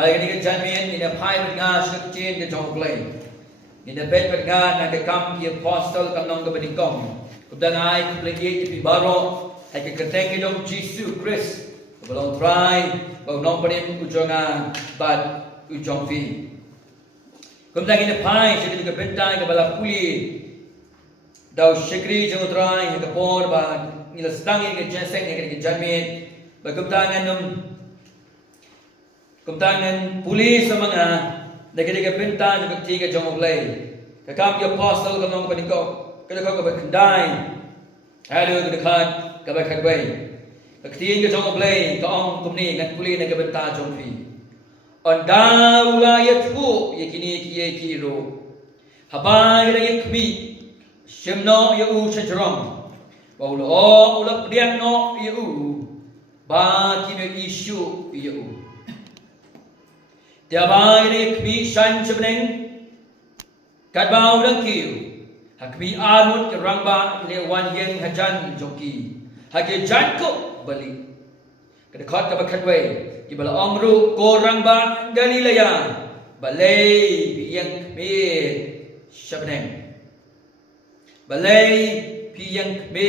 Baik ni kejamin ina pai berga syekcin ke jong play. Ina bet berga na ke kam ki apostle kam nong ke benikong. Kudangai ku play ki baro ai ke keteng ke jong Jesus Christ. Belum try bau nong penim ujonga bad ujong fi. Kumdang ina pai syekcin ke bentai ke bala puli. Dau syekri jong try ke por ba nila sedang ke jeseng ke kejamin. Bagumtangan kumtangan pulis sa mga nagkita pintan sa katiga jong oblay. Kakam yung apostle kamang paniko. Kadako kabakanday. Halo kadakat kabakadway. Kaktiin ka jong oblay. Kaong kumni ngat puli nagkabenta jong fi. On dawlayat hu yakini kiye kiro. Habay na yakmi. Shimno yu shajrom. Waulo ulap diang no yu. Ba kino isu yu. Tiabai rek mi shan chebneng kadbau dang kiu hakmi arut ke rangba le wan yeng hajan joki hage jan ko bali kada khat ka bakhatwe ki bala omru ko rangba galilaya balai piyang me shabneng balai piyang me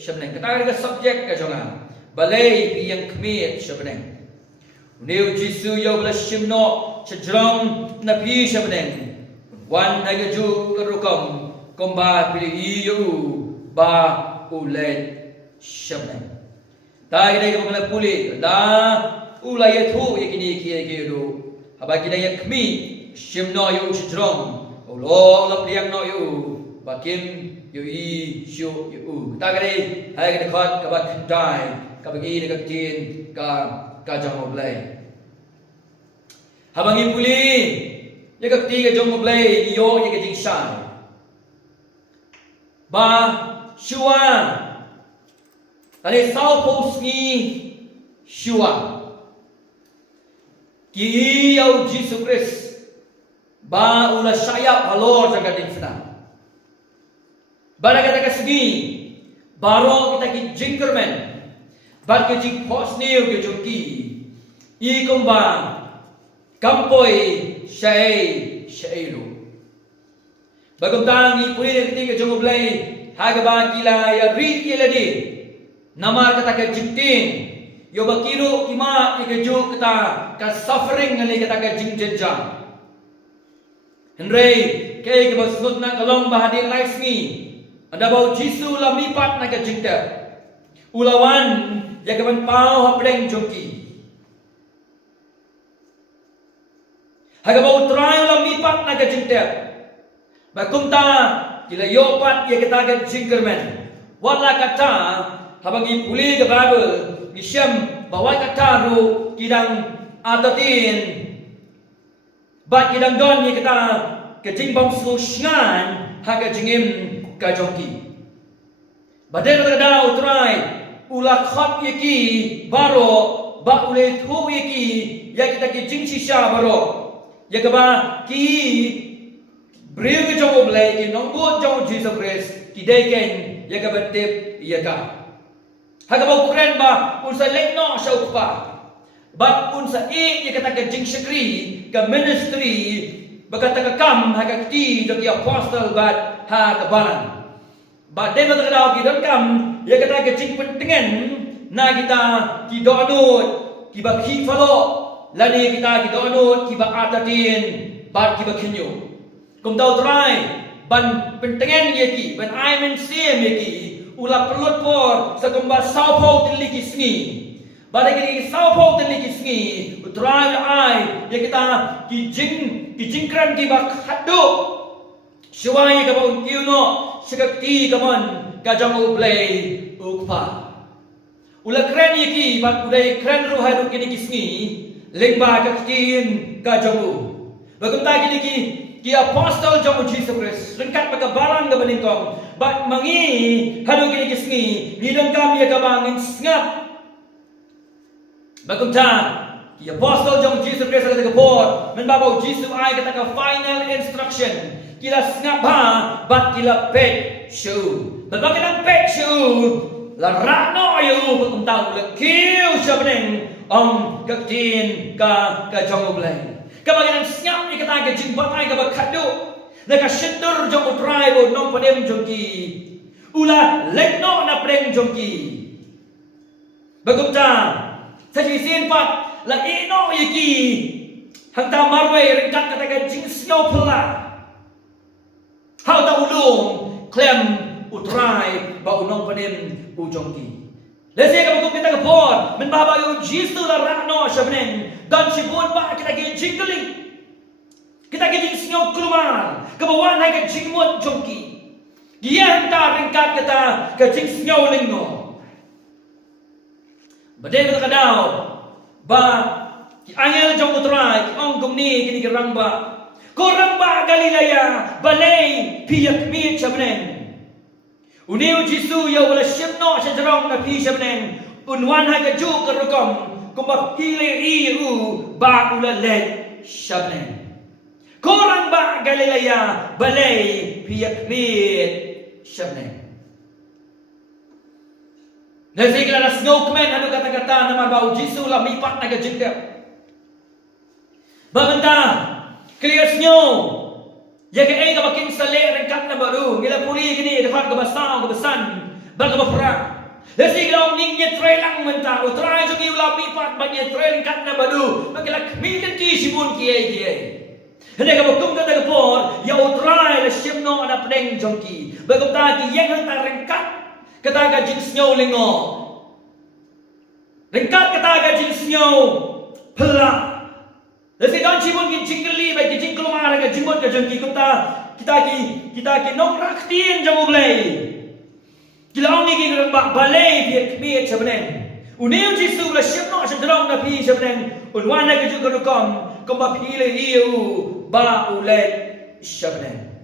shabneng kata ka subject ka jonga balai piyang me shabneng Neu Jisu yo bela shimno chajrong na pi shabneng wan nagaju karukom komba pili yu ba ulet shabneng tai dai kemala puli da ulay thu yakini kiye kiru haba kida yakmi shimno yu chajrong ulo lap liang no yu bakim yu i shu yu ta gade hai kada khat ka ba khandai ka bagi ne ka tin ka jong oblay habang puli ya ka ti ka jong oblay yo ya ka jing shan ba shua tani sao pos ni shua ki au Jesus Christ ba ula sayap halor jaga din sana bara kata ka segi baro kita ki jingkerman Bat ke jing pos niu ke jongki I kumba Kampoi Syai lu Bagumtang I puli nekti ke jong oblay Hagaba kila ya rit ye ladi Namar kata ke jiktin Yo bakiru kima ikeju kata Ka suffering ngali kata ke jing jenjang Henry Kaya ke basnut na kalong bahadir life ni Anda bau jisu lamipat na ke jingta Ulawan Ya kapan pau hapleng joki Haga bau try la mipat na ka jingtep ba kumta kila yopat ya kita ga jingkermen wala kata habang ipuli ka bible gisyam bawa kata ru kidang atatin ba kidang don ya kita ka jingbam susngan haga jingim ka joki badai ka daw try Ula khat yaki baro ba ule thu yaki ya kita ki jingsi sha baro ya ka ba ki breu ke jong oblay ki nongbo jong Jesus Christ ki deken ya ka batep ya ka ha ka ba kren ba unsa lekno sha ukpa ba unsa ya kata ka jing shakri ka ministry ba kata ka kam ha ka ti do ki apostle ba ha ka balan ba den ta daw ki don kam ya kata ke jing pentingan na kita ki donut ki ba ki falo lani kita ki donut ki ba atatin ba ki ba kinyo kum tau try ban pentingan ye ki ban I men sim ye ki ula pelut por sa kum ba sao po tili ki sngi ba de ki sao po tili ki sngi try I ya kita ki jing kran ki ba khadu shwai ka ba uno shakti ka man Kajang oblay ukpa Ula kren yaki Bat ulay kren ruhay ru kini kisngi Lingba kaktiin kajang u Bagumta kini ki apostle jang u Jesus Christ Rengkat pagkabalan ka baningkong Bat mangi Halo kini kisngi Nidang kami ya kamangin sngat Bagumta ki apostle jang u Jesus Christ Kata kapor Menbabaw Jesus ay kata ka final instruction Kila sngat ba Bat kila pet show Berbagai pet show la rano ayu pakumtang le kiu siya beneng ông các tin ka jong blai ka bagian siap ni kata ke jing batai ka bakadu na ka shitur jong utrai bo nong padem jong ki ula lekno na preng jong ki bagum ta sa ji sin pat la ino yiki hang ta marwe ringkat kata ke jing sio pula hau ta ulung klem utrai ba unong padem u jong ki Lesi ka bagum kita kapor men baba yu jisu la rakno shabnen dan sibun ba kita ke jingling kita ke jing sio keluar ke bawan hai ke jing mot jongki dia ta ringkat kita ke jing sio lingo bade ka kadao ba ki angel jong utrai ki ong kum ni kini ke rangba ko rangba galilaya balai piyak mi shabnen Uniu Jisu ya wala shimno shajarong na pi shabnen unwan ha ka ju karukom kumba hile iu ba ula let shabnen korang ba Galilea balai piyak mit shabnen Nasi kila nas ngokmen anu kata-kata nama bau Jisu la mipat na ka jingka Babanta clear snow Ya ke ai ka bakin sale rengkat na baru ngila puri gini dekat ke basau ke besan bal ke bafra Lesi kalau ningnya trelang mentah utrai jogi ulah pipat bagi trailing kat na baru magila community sibun kiai Hendak ka bakum kata ke por ya utrai la shimno ana pneng jongki bagum ta ki yang hang rengkat kata ka jing snyo lingo rengkat kata ka jing snyo pela Lesi don cibun ki jingli bagi jingkul mara ka jimbon ka jengki kita ki nong raktien jamu blai kila ong ni ki ba balai bi mi chabnen uneu jisu la shimno shadrong na pi chabnen unwana ka juko kom ba phile iu ba ulet chabnen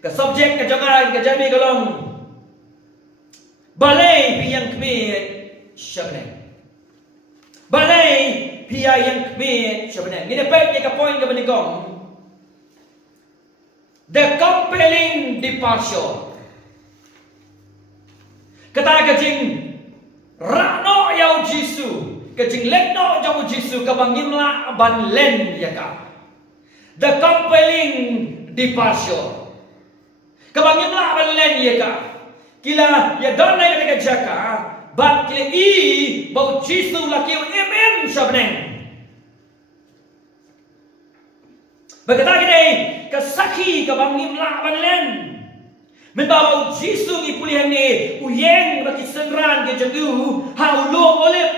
ka subject ka jangan ka jami kalong balai bi yang mi chabnen balai pia yang kmi sebenarnya ini baik ni ka point ka benikong the compelling departure kata ka jing rano yau Jisu ka jing lekno jang Jisu ka bangimla ban len ya ka the compelling departure ka bangimla ban len ya ka kila ya don na ka jaka Bat kila i bau Jisu la kiu imem shabnen Bagata kini kasaki ka bangim la banlen men bau Jisu ni pulihan ni uyeng baki senran ke jagu haulung olip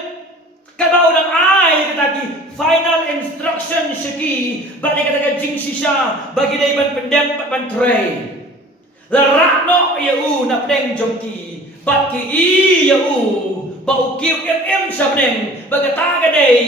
ka bau dang ai kata ki final instruction shiki bagi kata ka jing shisha bagi dai ban pendem ban tray la rakno ya u na pneng jongki Bat ki iya bau kiu em shabnen bagata ka dei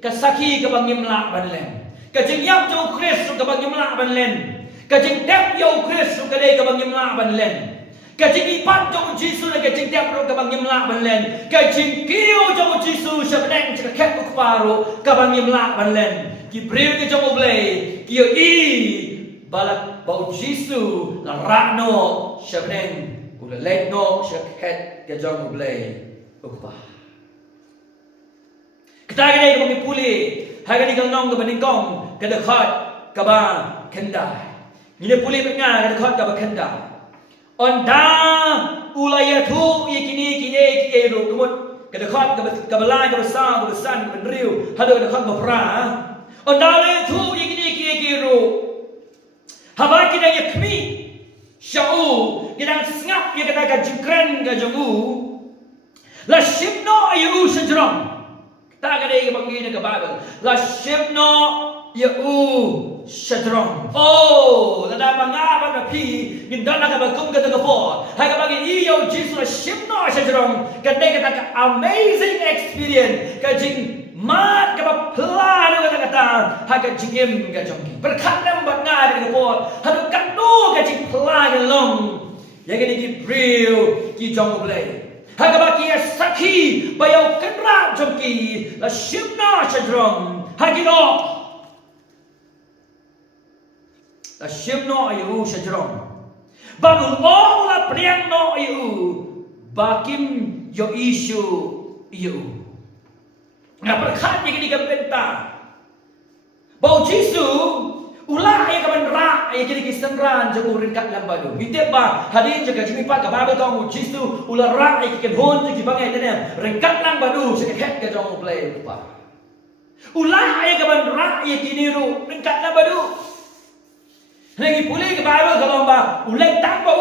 kasaki ka bangim la banlen ka jing yap jo Kristus ka bangim la banlen ka jing tep yo Kristus ka dei ka bangim la banlen ka jing ipan jo Jisu ka jing tep ro ka bangim la banlen ka jing kiu jo Jisu shabnen ka kep ku paro ka bangim la banlen ki breu ke jo blai ki i balak bau Jisu la rakno shabnen Ula let no syakhet ke jong blai ukpa. Kita gini kami puli, hari ni kalau nong ke beningkong ke dekat ke ba kendai. Ini puli bengar ke dekat ke ba kendai. Onda ulaya tu kini ru kemut ke dekat ke belai ke besar ke besan ke riu hadu ke dekat bafra. Onda ulaya tu kini ru. Haba kita yakmi Syau kita sengap dia kata ka jingkren ka jongu la shimno yu sajram kita ka dei panggil ke Bible la shimno yu sajram oh la da mangaba ka pi gindan ka bagum ka ka po hai ka bagi iyo Jesus la shimno sajram ka dei kata ka amazing experience ka jing mat ka plan kata ha ka jingim ka jongki berkat lembat ngai ka po hadu kanu ka jing plan long ya gani ki breu ki jong blai ha ka ba ki sakhi bayau kenra jongki la shimna chadrom ha ki no la shimno ayu chadrom banul ong la priang no ayu bakim yo isu yu Berkat yang dikembenta. Bau Jisu ulah yang kaman rak yang jadi kisenran jago ringkat lambadu. Mitep ba hadin jaga jimipat ke Bible kau Jisu ulah rak yang kebon jadi bangai dene ringkat lambadu sekat ke jong play lupa. Ulah yang kaman rak yang kiniru ringkat lambadu. Lagi pulih ke Bible kalau ba ulah tanpa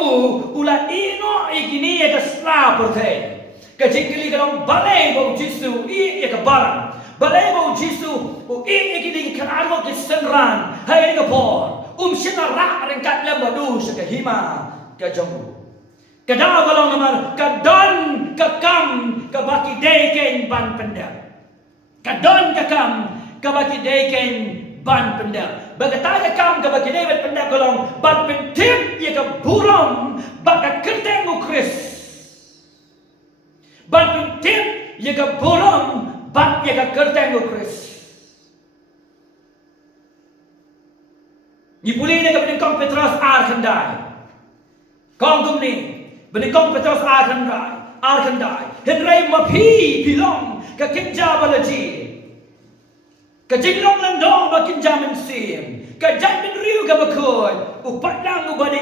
ulah ino yang kini yang kesla perteh. Kajikili kalau balai bau Jisu ia kebarang. Balai bau Jisu ia kini kenal kisenran. Hai ni kapor. Sina rak ringkat lembadu sekehima kajong. Kadang kalau namar kadon kekam kebaki deken ban pendek. Kadon kekam kebaki deken ban pendek. Bagata kekam kebaki deken pendek kalau ban pendek ia keburam baka kerteng ukris. Ban pintip yaga bolam bat yaga kerteng ukris. Ni pulih yaga benikong Petrus arkandai. Kong gumni benikong Petrus arkandai. Henry mapi pilong ka kinja balaji. Ka jinglong landong ba kinja mensim. Ka jamin riu ka bakod. Upat lang ubadi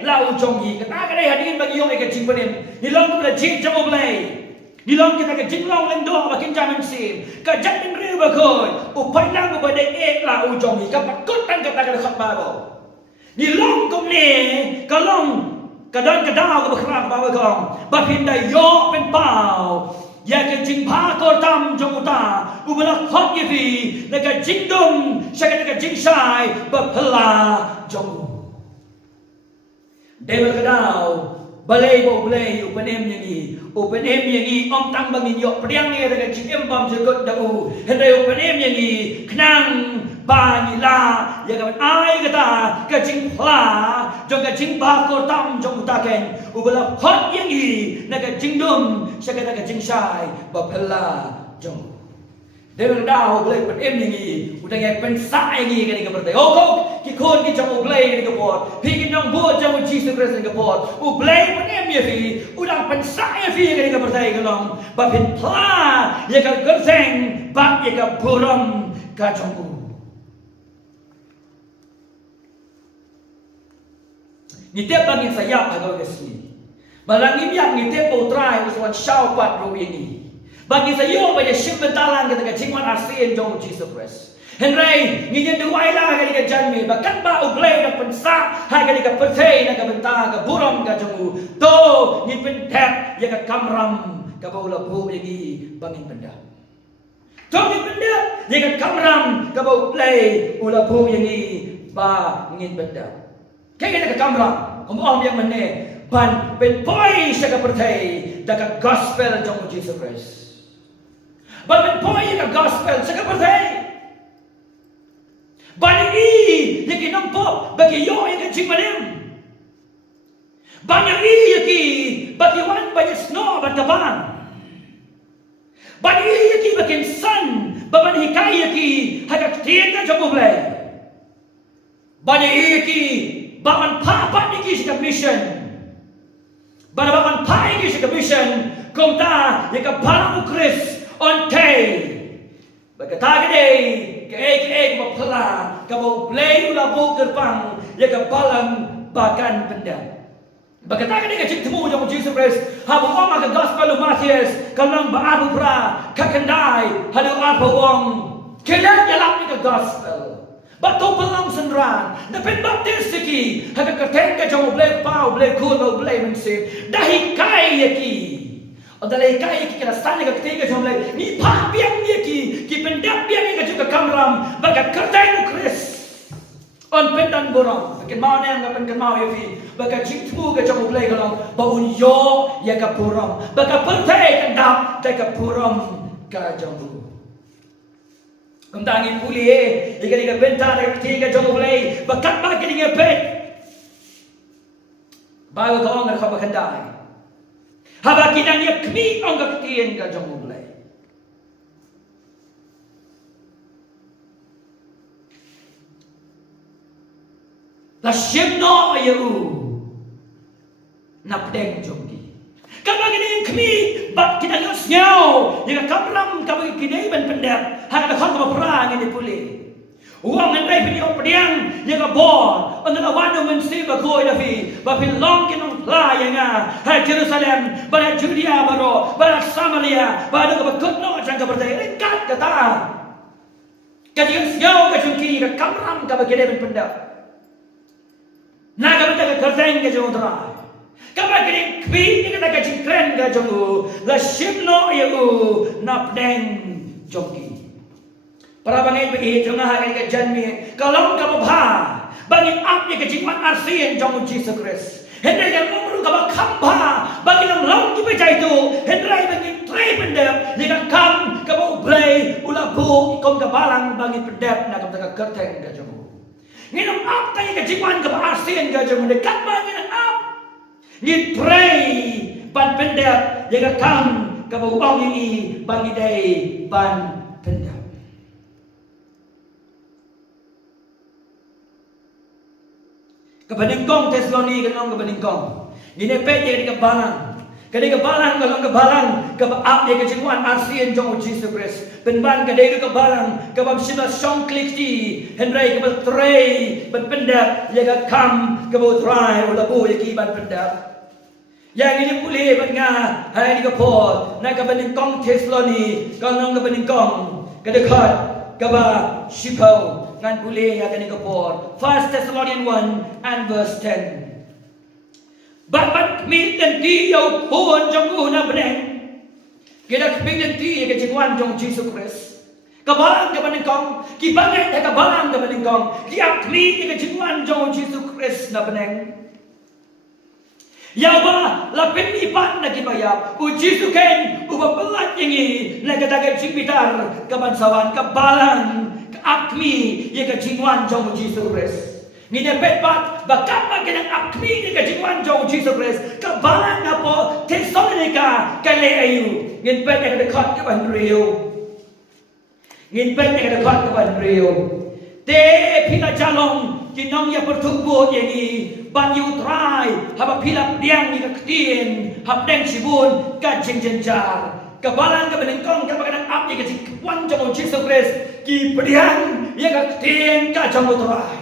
lau jonggi. Kata kadai hadin bagi yong ka jingpanim. Hilong ka jing jamo blay. Hilong kita ka jinglong landong ba kinja mensim. Ka jamin riu bakod. Upat lang ubadi lau jonggi. Ka pakutan kata ka khatbabo. Hilong kumni kalong kadang kadang ka bakrak ba kong. Ba pinda yo pen pau. Ya ke jing pa ko tam jong uta ubala khot ye vi na ka jing dum sha ka jing sai ba phla jong Dewa kadau balai bo balai upanem yang i om tang bangin yo priang ni ka jing em bam jagot dau hendai upanem yang i knang ba ni la ya ka ai kata ka jing phla jong ka jing pa ko tam jong uta ken ubala khot yang i na ka jing dum sha ka jing sai ba phla jong Dewa dah boleh pen em ni udah yang pen sai ni kan ke bertai kok ki kon ki jong boleh ni ke pot pi ki nong bo jong Jesus Christ ni ke pot boleh pen em ye fi udah pen sai fi kan ke bertai kalong ba pen pla ye ka gerseng ba ye ka buram ka jong ni tiap bangin sayap agak kesini malang ini yang ni tiap utrai uswan shau pat robi ni bagi saya pada simbentalan kita kecingwan asin jong Jesus Christ. Henry nginya duai lah kali ka janmi bahkan ba ublay na pensa ha kali ka pertay na ka benta ka buram ka jong to ni pentep ya ka kamram ka baula bu lagi bangin benda. To ni benda ya ka kamram ka bau play ula bu yang ni ba ngin benda. Kaya ka kamram om yang mene ban ben boy sa ka pertay da ka gospel jong Jesus Christ. But boy ka gospel sa kapatay. Bani yaki nampo bagi yo yang cingmanim. Bani yaki bagi wan bagi snow bataban. Bani yaki bagi sun baban hikai yaki hagak tienda jogoblay. Bani yaki baban papa niki sa mission. Baban pa niki sa mission kumta yaka parang ukris on tay bagata gede ke mapla ka mau play ula bu gerbang ya ka balam bakan benda bagata gede ka citmu jong Jesus Christ ha bu oma ka gospel Matius kalang ba abu pra ka kendai hadu apa wong kelan yalap ni ka gospel batu pelang sendran na pen baptis ki ha ka kerten ka jong blay pau blay cool blay mensi dahi kai yaki Odalai kai ki kena sani ka ketiga jomlai ni pa biang ni ki pendap biang ni ka juga kamram baga kertai ukris on pendan borong bakin mau ne ngapen kan mau yefi baga jitmu ka jomlai kalong baun yo ya ka borong baga pertai kan dap tai ka borong ka jomlu kumtangi puli ika benta ka ketiga jomlai bakat ba ki ngepet bawa ka ong ka bakandai haba kinanya kmi onga kien ka jong mulai la shimno ayu napdeng jonggi kabagini kmi bak kinanya snyao ni ka kamram kamu kini ben pendap hak ada kau perang ini pulih uang yang baik punya pediang yang kabor untuk awan mensi bakoi dafi bapin long kinong yang hai Jerusalem pada Judea baru pada Samaria pada kebakut no jangan berdaya ringkat kata kajian siau kejungki kamram kabagede ben pendap naga benda kerjaan kejung terai kabagede kwi ni kata kajing keren kejung la shimno yau napdeng jongki para bangin bagi jongah hari kejanmi kalau kamu bah bangin up ni kejingman arsian jong Jesus Christ hendai yang umru kamu kamba bangin ang long tu beca itu hendai bangin tray pendep jika kam kamu blay ulabu ikom kabalang bangin pendep nak kamu tak kerteng kejong nginum up tanya kejingman kamu arsian kejong dekat bangin up ni tray ban pendep jika kam kamu uang ini bangin day ban pendep kebaningkong Tesaloni kenong kebaningkong ini pete di kebalang kadai kebalang kalau kebalang kebaap dia kejengwan arsian jong Jesus Christ penban kadai kebalang kebab sila song klikti hendrai kebab tray penpendak ya kam kebab tray ulabu ya kiban pendak yang ini pulih benga hai di kepot na kebaningkong Tesaloni kenong kebaningkong kedekat kebab shipau ngan boleh akan dikepor 1 Thessalonians 1 and verse 10 Bapak kami dan dia pun jong na beneng kita kami dan dia kejengwan jong Jesus Christ kebalang kebaningkong kibangai kebalang kebaningkong kiap kami kejengwan jong Jesus Christ na beneng ya ba lapin ipan na kibaya uji suken ubapelat ini na katakan jimbitar kebansawan kebalang akmi ye kejingwan jong Jesus Christ ni dapat bat bakapa kenang akmi ye kejingwan jong Jesus Christ kebalang apa Tesalonika kale ayu ngin pet yang dekat ke ban rio ngin pet yang dekat ke ban rio te pila jalong kinong ya pertubuh ini ban yu try haba pila diang ni ketien hab deng sibun kajing jenjar kebalang kebeningkong kebalang ap ye kejingwan jong Jesus Christ ki pediang yang ketien kacang utrai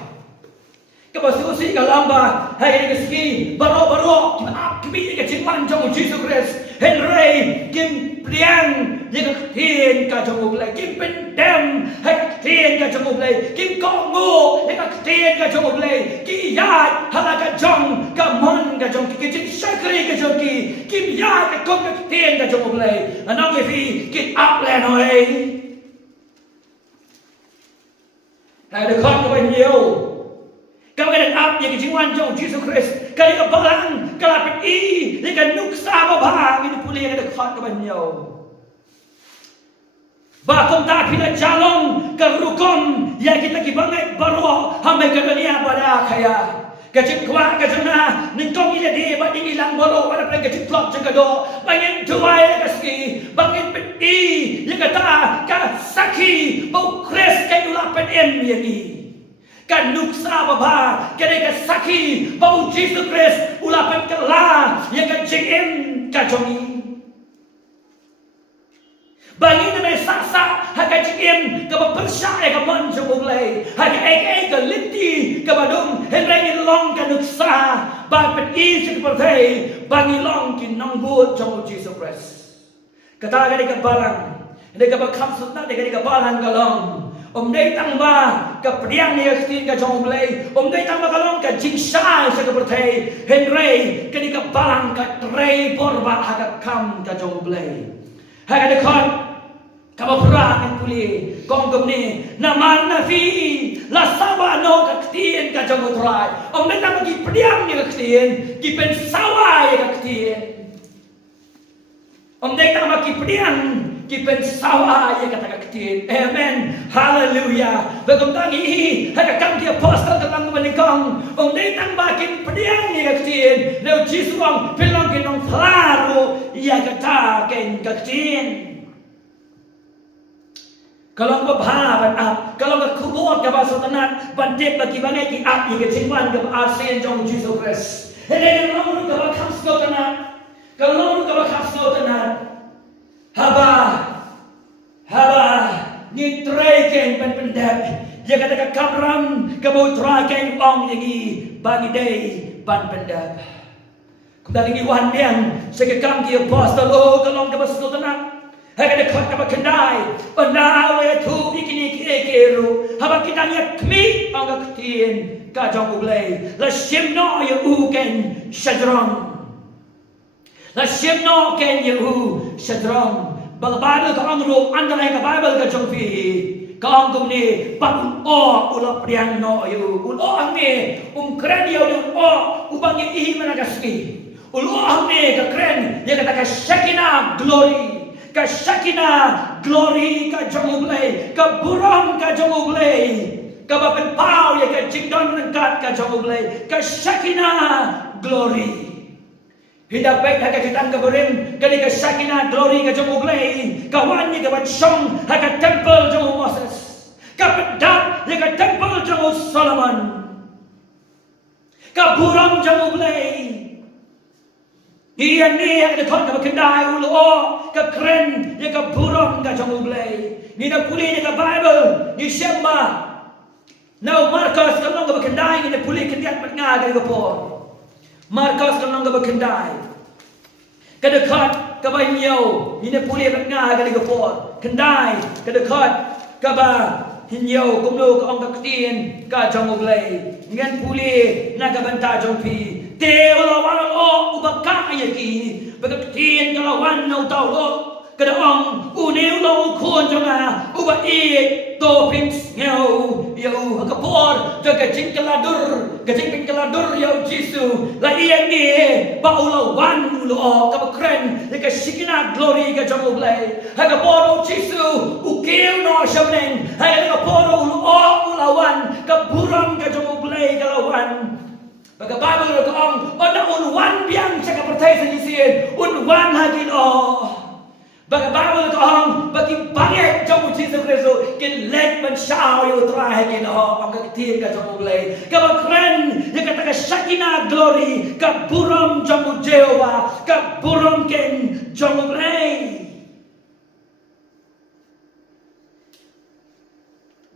kebasusi kalamba hari keski baro kimi kejingwan jong Jesus Christ Henry kim pediang yang ketien kacang utrai kim pendem hai ketien kacang utrai kim kongo yang ketien kacang utrai ki yat halaga jong kamon kacang kejing syakri kacang kim yat kong ketien kacang utrai anong yefi ki upland oi này được khóc cho bao nhiêu các cái đàn áp những cái chính quan trong Jesus Christ cái cái balang cái là bị y những cái nút xa vào bà cái phụ liên được khóc cho bao nhiêu và công ta khi là jalong cái rukom ya kita kibangai baru hamai ke dunia pada kaya kecik kuat kecina ningkong ini dia bagi hilang baru pada pergi kecik plot cengkado bangin tuai kaski bangin peti yang kata ka saki bau kres kayu lapen yani kan nuksa baba kene ka saki bau Jesus Christ ulapen kala yang kecik kajongi bangin na saksa haga cikim ka persya ka man jumulay haga ai ka linti ka badum henry long ka nuksa ba pet is ka perthai bangi long ki nong buat jong Jesus Christ kata ga ka balang de ka kham sutna de ka balang ka long dei tang ba ka priang ni astin ka jong mulay dei tang ba ka long ka jingsa sa ka perthai henry ka balang ka trei porba haga kam ka jong mulay haga de khon kamu perang pulih kongkom ni nama nafi la sawa no kaktiin ka jong utrai neta bagi pediang ni kaktiin ki pen sawai kaktiin neta bagi pediang ki pen sawai kata kaktiin amen haleluya bagom tangi haka kam ki apostle telang menikong neta bagi pediang ni kaktiin leu jisuang pelong ki nong flaro ia kata ken kaktiin kalau kau bahan up, kalau kau kubur ke bahasa tenat, bandit bagi bangai ki up yang kecingwan ke ASEAN jong Jesus Christ. Hele kalau lu ke bahasa kau tenat, kalau lu ke bahasa kau tenat, haba keng ban pendap ya kata ka kamram ka bau tra keng ong yagi bagi day ban pendap dari wan biang sekekam ki apostol o kalong ka baslo tanak hagada khot ka bakandai panaw le thu ikini kekeru haba kitanya kmi ang ka tien ka jong ublay la shimno ya u ken shadron la shimno ken ya u shadron bag Bible ka ang ro andalay ka Bible ka jong fi ka ang kum ni pag o ulap riang no yu ul o ang ni kren yo ni o ubang ihi managaski ul o ang ni ka kren ya kata ka shakina glory ka jong ublay ka buram ka jong ublay ka bapen pau ya ka jingdon nangkat ka jong ublay ka shakina glory Hidup baik haka kitang kaburin kani ka Shakina glory ka jong uglay kawan ni ka bansong haka temple jong Moses ka pedap ni ka temple jong Solomon ka buram jong uglay iyan ni haka thon ka bakandai ulo ka kren ni ka buram ka jong uglay ni na puli ni ka Bible ni Shemba now Marcos ka long ka bakandai ni na puli kandiat matnga ka por Marcos kalong ka bakandai kadekhat ka ba hinyo ni puli bat nga ka ligapor kandai kadekhat ka ba hinyo kumlo ka ong kaktin ka jong uglay ngan puli na ka banta jong pi te ulawan o ubaka ayaki bagaktin ka lawan no tawlo kada ong uniw lo khon jong a uba e to pins ngeu yo hakapor jaga jingkaladur gajingkaladur yo Jisu la iyan ni ba ulawan ulo ka kren ka shikina glory ka jong uglay hakapor Jisu ukil no shamneng hakapor ulo ulawan ka buram ka jong uglay ka lawan baga Bible ka ong ona unwan biang sa kapertay sa lisien unwan hagin baga Bible ka ong bagi bangit jong Jesus Kristo kin let man shao yo try kin ang kaktir ka jong uglay ka kren ya kata ka Shakina glory ka buram jong Jehovah ka buram ken jong uglay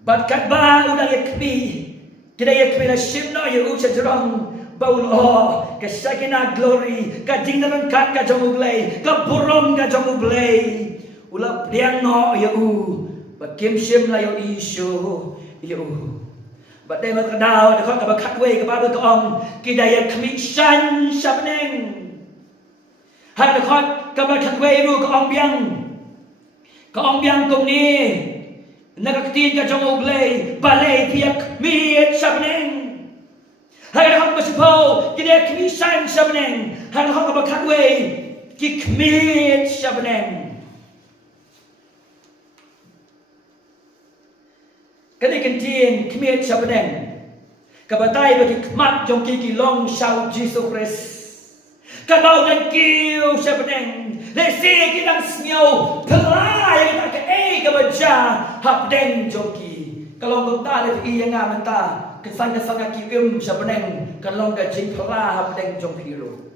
bat kat ba udah yakbi kita yakbi na shimno yo ucha jrong Paulo ka Shakina glory ka jingdaran kat ka jong uglay ka buram ka jong uglay ulap liang no ya bakim shim la yo isu ya but they mak daw de ka bakat we ka ba ka ong kidaya kmishan shabneng har de ka bakat we ru ka ong biang kum ni nagaktin ka jong uglay balay piak miet shabneng har de ka masipo kidaya kmishan shabneng har de ka bakat we kikmiet shabneng Kani kentin kmiet shabneng kabatay bagi kmat jong kiki long shau Jesus Christ kabau dan kiu shabneng le se kinang snyo pelai ka kabaja hapdeng jong ki kalong ta le iya nga menta kesanga sanga kium shabneng kalong ga jing pela hapdeng jong hero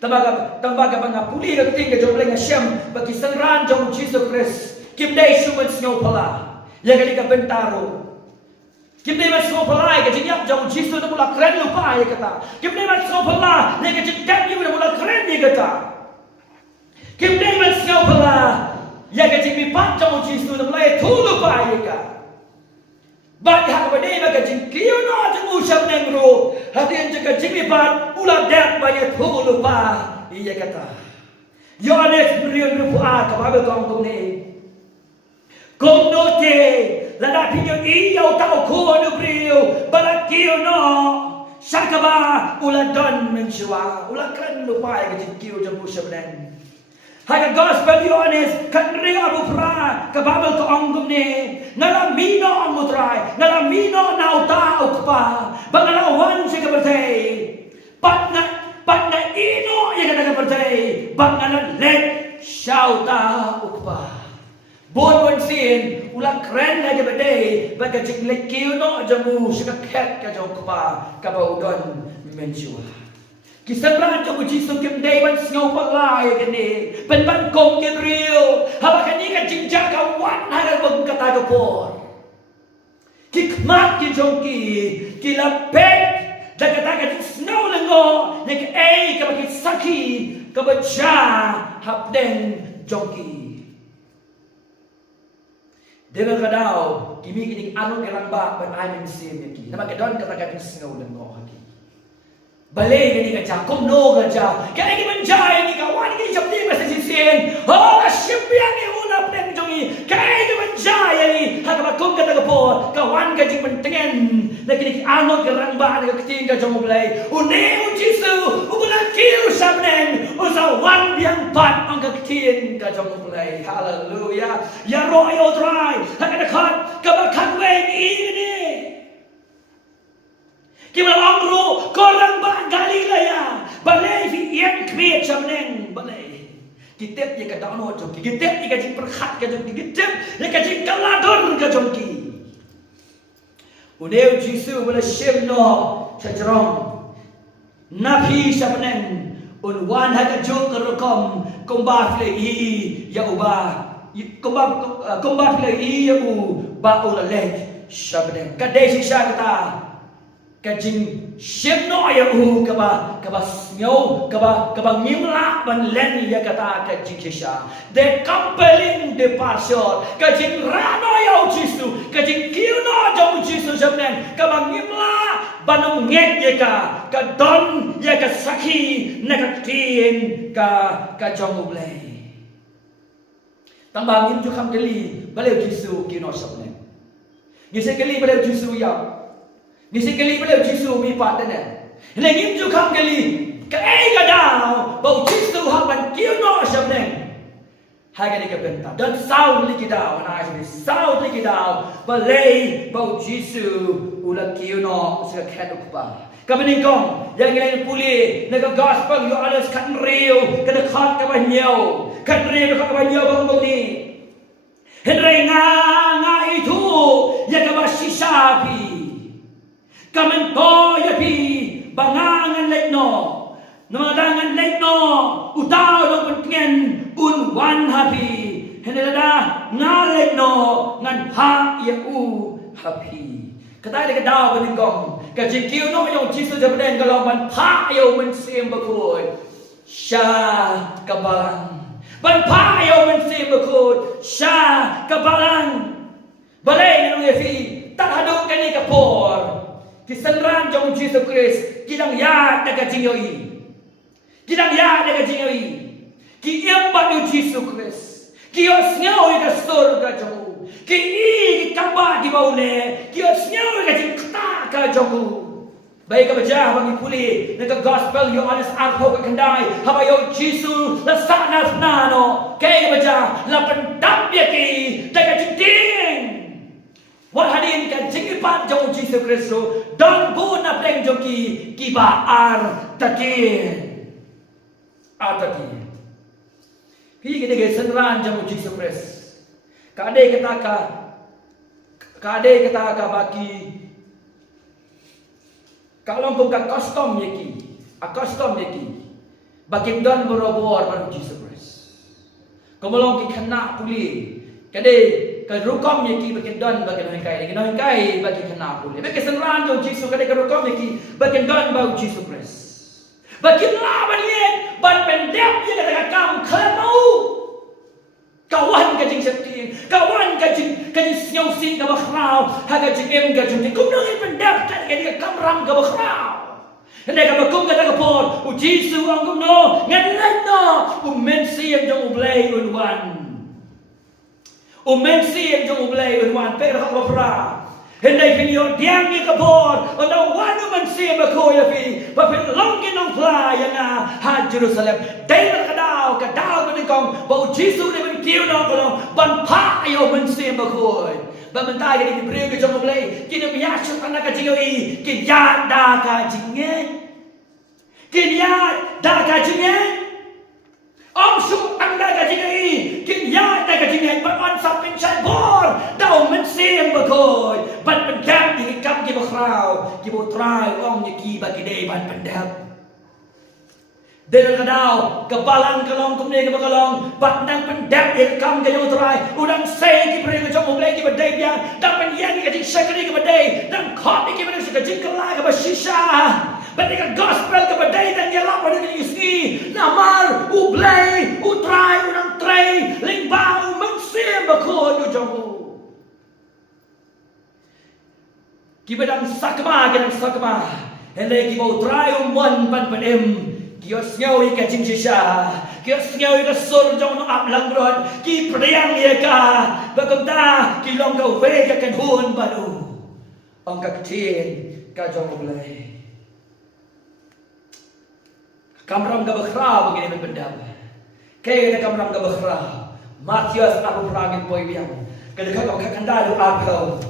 tambaga mga puli ka tinga jong lenga shem bagi sangran jong Jesus Christ kimdai suman snyo pela ya kali ka bentaro kimne mas so palai ka jinyap jong Jisu na mula kren lupa ya kata kimne mas so pala ya ka jinyap yu na mula kren ni kata kimne mas so pala ya ka jimi pat jong Jisu na mula tu lupa ya ka ba ha ka dei ba ka jin kiyo no jong usap neng ro hatin ka jimi pat ula dat ba ya tu lupa ya kata Yohanes beriun rupa ka ba ka ong ni Kung note, lada pinyo iyo tao ko no brio, balakio no, saka ba uladon mensyua, ulakan lupa ya kecil jam musyab dan. Haga gospel Yohanes kan ring abu pra, kababel to anggum ni, nalamino ang mutray, nalamino na utao pa, bangalawan siya kabartay, pat na ino ya kata kabartay, bangalan let shauta ukpa. Bon sin ulang keren lagi badai baga jiklek kiu no jamu sikaket ka jong kapa kabaudon menjua kisan ran jong Jisu kim dei wan sngo palai kani pen ban kong ke rio haba kani ka jinja ka wan hagal bang kata ka por kikmat ki jongki kilapet dagat snow lengo nek ka baki saki ka baja hapdeng jongki dengan kadau kimi kini anu keramba ban ai men sim ki nama kedon kata snow lengo haki balai ni kaca kumno kaca kaya ni menjai ni kawan ni jabdi masa sisin oh asybiang ni unap neng jongi kaya ni menjai ni hak kum kata kapo kawan ka jing pentengen nak ni anu keramba ni keting ka jong balai une ujisu ubulan kiu sabnen usawan biang pat ang keting ka jong balai haleluya ya royo try hak ada khat kabakan wen ini Kita amru korang ba Galilea balai fi yang kreat samneng balai kita ye ka dano jongki kita ye ka jing perkhat ka jongki kita ye ka jing kalador ka jongki uneu jisu bala shemno chajrong nafi samneng un wan ha ka jong rokom komba fle i ya uba komba fle i ya u ba ulale samneng kadai sisa kata kajing shemno ya kaba snyo kaba ngimla ban len ya kata kajing shisha de compelling departure kajing rano ya jisu kajing kiuno jong jisu jamnen kaba ngimla banong ngek ya ka don ya ka sakhi nakatin ka jong ublay tambah ngim ju kham kali bale jisu kiuno jamnen ngise kali bale jisu ya Nisi kali boleh jisu mi pat dana. Lagi tu kam kali kai kadau bau jisu haban kiuno sabne. Haga ni kabenta. Dan sau lagi dau na ai sau lagi dau balai bau jisu ula kiuno seka kadu kupa. Kami ni kong yang lain puli naga gospel yo alles kan real kada khat ka banyo. Kan real ka banyo bang ni. Henry nga itu ya ka bashisapi. Kamen ko yapi bangangan lekno namadangan lekno utaw do pengen un wan happy henelada ngalekno ngan ha ya u happy kata dia daw beningkong ka jikiu no yo jisu jaben kalau man pa yo men sim bakut sha kabalang ban pa yo men sim bakut sha kabalang balai no yapi tak haduk kani kapor Kisanran jong Jesus Christ kidang ya daga jingyoi kidang ya daga jingyoi ki emba ni Jesus Christ ki osnyoi ka surga jong ki i kamba di baule ki osnyoi ka jing kta ka jong baik ka bajah bagi puli nega gospel yo alis arpo ka kendai haba yo Jesus la sana nano kay bajah la pendap ya ki daga jing Wat hadin kan jingipan jong Jesus Kristo dan pun apleng joki kiba taki pi kita ke senran jong Jesus Kristo kade kata ka baki kalau buka custom yaki baki dan berobor baru Jesus Kristo kemelong ki kena puli kade Kerukom yaki bagian don bagian hingkai bagi kena pulih. Bagi senran jauh Jisu kadai kerukom yaki bagian don bau Jisu Kris. Bagian lawan yen ban pendep ye kata kam kemau. Kawan kajing septi, kawan kajing siau sing ka bakhrau, ha kajing em kajing kum nang pendep kan kadi kam ram ka bakhrau. Hendak ka bakum kata kapor, u Jisu ang kum no, ngan no, men siam jong ublay unwan. Umensi yang jauh belai unwan perah bapra. Hendai pinyo diang ni kapor. Onda wanu mensi bakoya pi. Bapin longkin nong pla yang ha Jerusalem. Dai kadau benikong bau Jisu ni ben kiu nong kolong ban pa ayo mensi bakoy. Ba mentai ni brio ke jauh belai. Kini biasa anak kajingoi. Kini ya da kajingen. Kini ya da kajingen. Om su anda kajingoi. Kini ya da kajingen. Sapin saya bor, dah mensim bakoy, ban pendap di kam ki bakrau, ki botrai om ni ki bagi dei ban pendap. Dari kadau kebalang kelong kumne ke bakalong batnang pendap ye kam ke utrai udang sei ki beri ke jom mulai ki badai biang dan penyang ki jing sekri ke badai dan khot ki beri ke jing kelai ke basisha badai ke gospel ke badai dan ye lap badai ke isi namar ublai utrai udang trai lingbau mengsim bakho yu jomu ki badang sakma hele ki utrai umon pan panem kios ngau ika jing shisha kios ngau ika sur jong no ap lang rod ki priang ye ka bagam ta ki long ka we ka kan hun badu ong ka tien ka jong blai kamram ka bakhra begini men bendam ke na kamram ka bakhra Matius abu prangin poi biang ka dekha ka kanda lu apel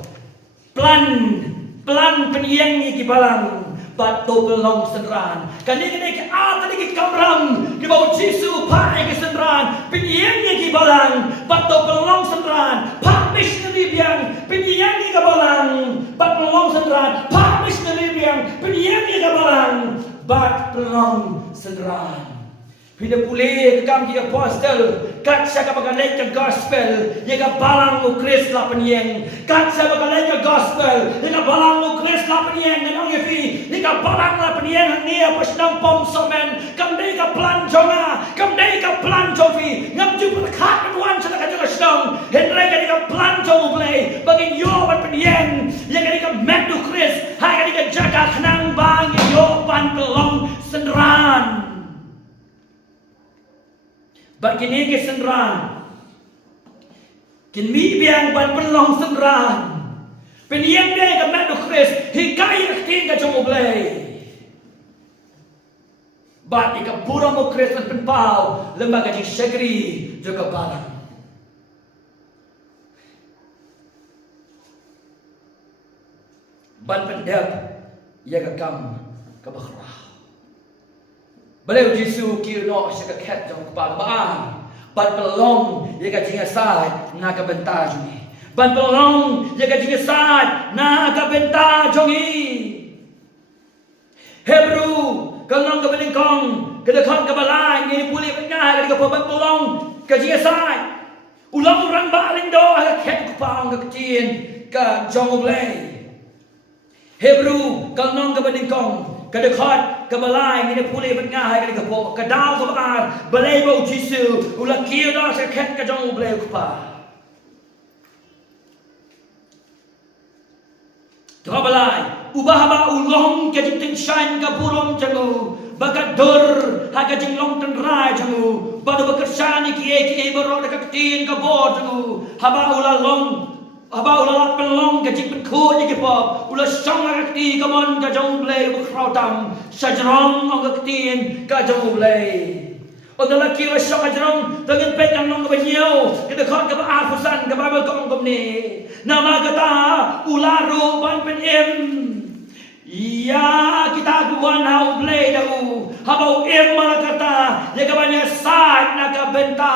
plan peniang ni ki balang Bato belong senran. Kani ke tadi ke kamram ke bau Jisu pai ke senran. Penyengnya ke balang. Bato belong senran. Pak missionary biang penyengnya ke balang. Bat belong senran. Pak missionary biang penyengnya ke balang. Bat belong senran. Pina pulih ke kam ki apostle kat sa ka pagalay ka gospel ye ka balang o Christ la penyeng kat sa pagalay ka gospel ye ka balang o Christ la penyeng nang yefi ye ka balang la penyeng ni apa sedang pom somen kam dei ka plan jonga kam dei ka plan jofi ngam ju berkat wan sa ka jonga sedang henry ka ka plan jong play bagi yo ban penyeng ye ka met to Christ hai ka jaga khnang bang yo pan pelong senran Bagini ke senran Kini biang ban pelong senran Penyeng dia ke madu Chris Hikai rekin ke jom oblay Bat ika burang o Chris dan penpau Lembaga jing syagri juga balang Ban pendap Ia ke kam ke bakhra Beliau Jisu kira nak syaka kat jong kepala baan. Ban pelong ia ka jinga sai na ka bentar jongi. Ban pelong ia ka jinga sai na ka bentar jongi. Hebrew kalong ka beningkong kedekon ka balai ni puli bengai ka ban pelong ka jinga sai. Ulang orang baling do ka kat kepala ka kecin ka jong oblay. Hebrew kalong ka beningkong kadekhat kabalai ni pulih bengai ka kapo kadau ka baar balai bau Jisu ula kiu da sa khat ka jong blai pa kabalai ubah ba ulong ka jing shine ka burong jangu bakat dur ha ka jing long ten rai jangu badu bakersani ki baro ka tin ka bor jangu haba ula long Aba ula pelong ka jing penku ni ke pop ula song ka ti ka mon ka jong blai bu krautam sajrong ong ka tin ka jong blai odala ki wa song ajrong dengan pe kang long ka banyo ke de khon ka ba afusan ka ba ka ong ni nama kata ularu ban pen em ya kita guan hau blai dau habau em mala kata ya ka banya sat na ka benta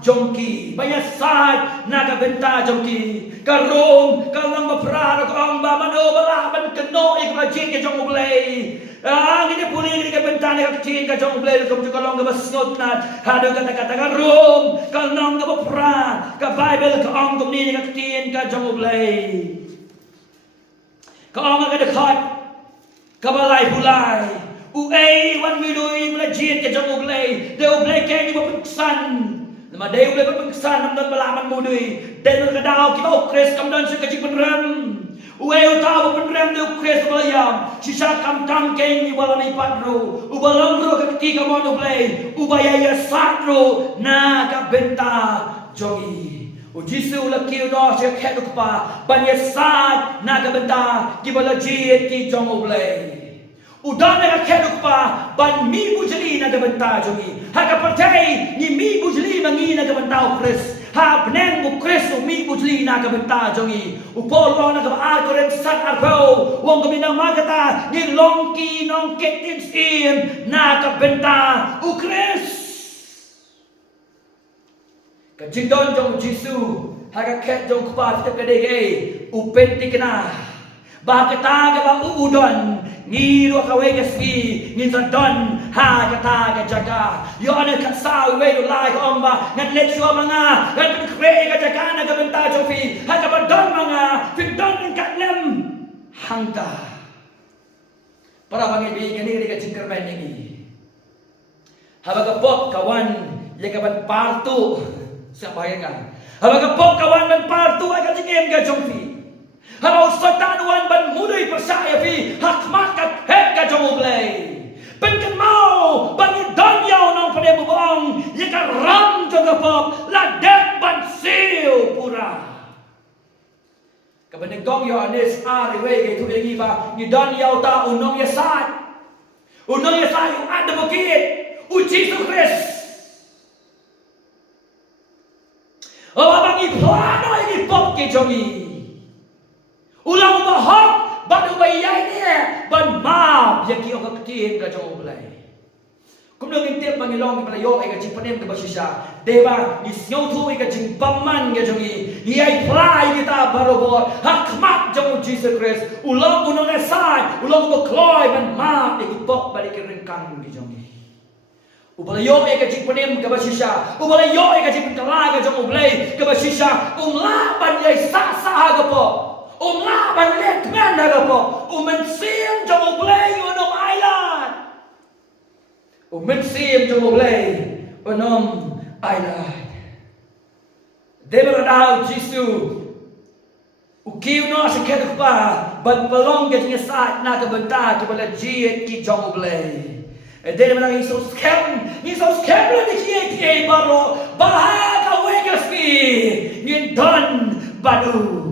jongki banyak sat na ka benta jongki karong kalang maprara ko ang bamano bala ban keno ik majin ke jong blay ini puli ni ka benta ni ka tin ka jong blay ko kalong ka basnot na hado kata kata karong kalong ka mapra ka bible ka ang ko ni ka tin ka jong blay ka ang ka dekat ka balay bulay uay wan midui melajin ke jong blay de blay ke ni mapuksan Nama dia boleh berpengsan namdan balaman mudui. Dan berkadau kita ukres kamdan sekecik penrem. Uwe utawa penrem dia ukres balayam. Sisa kam kenyi balani padru. Ubalang ro ketika mono play. Ubaya ya satru na ka benta jongi. Ujisu laki udah sekhet ukpa. Banya sat na ka benta kibala jit ki jongo play. Udah nak keduk pa ban mi bujli na gabanta jongi ha partai ni mi bujli mangi na gabanta Chris ha bneng bu Chris mi bujli na gabanta jongi upol lo na gaba koren sat arpo wong kami na magata ni longki nong ketin sim na gabanta u Chris ka jindon jong Jisu ha ka ket jong pa kita kadege u pentikna Bah kata ke ba udon ni ro ka we ke si ni sa don ha kata ke jaga yo ane kat sa we do lai ko ba ngat let sua manga ngat ben kre ke jaga na ke benta jo fi ha ka ba don manga fi don kat lem hangta para bangi bi ke ni ke jingkar ben ni haba ka pop kawan ye ka ban partu siapa yang kan haba ka pop kawan ban partu ai ka jingem ke jong fi Habau setan wan ban mudai percaya fi hak makat het ka jong blai. Pen kan mau ban don yau nong pada bubong ye ka ram jong ka pop la det ban siu pura. Ka ban gong yo anis a re we ke tu ye ba ni don yau ta unong ye sai. Unong ye sai u ada bukit u Jesus Christ. Oh abang i plano i pop ke jongi. Ulang bahok badu bayai ni ban maaf ya ki ok tin ka jong blai kum no ngintep mangilong ka yo ai ka jing panem ka basisha deba ni snyo thu ai ka jing paman ka jongi ni ai fly kita barobor hakmat jong Jesus Christ ulang unong na sai ulang ko kloi ban maaf ai ku pok balik rengkang ki jongi ubala yo ai ka jing panem ka basisha ubala yo ai ka jing kala ka jong blai ka basisha la ban yai sa sa ka po Umla ban lek men na po. Umensim jong blay unom island. Umensim jong blay unom island. Debra dau Jisu. Ukiu no sa kedu pa ban palong ke tinga sa na ka benta ke bala jiet ki jong blay. Debra nang iso scam ni ki baro bahag awegas ni ngin don badu.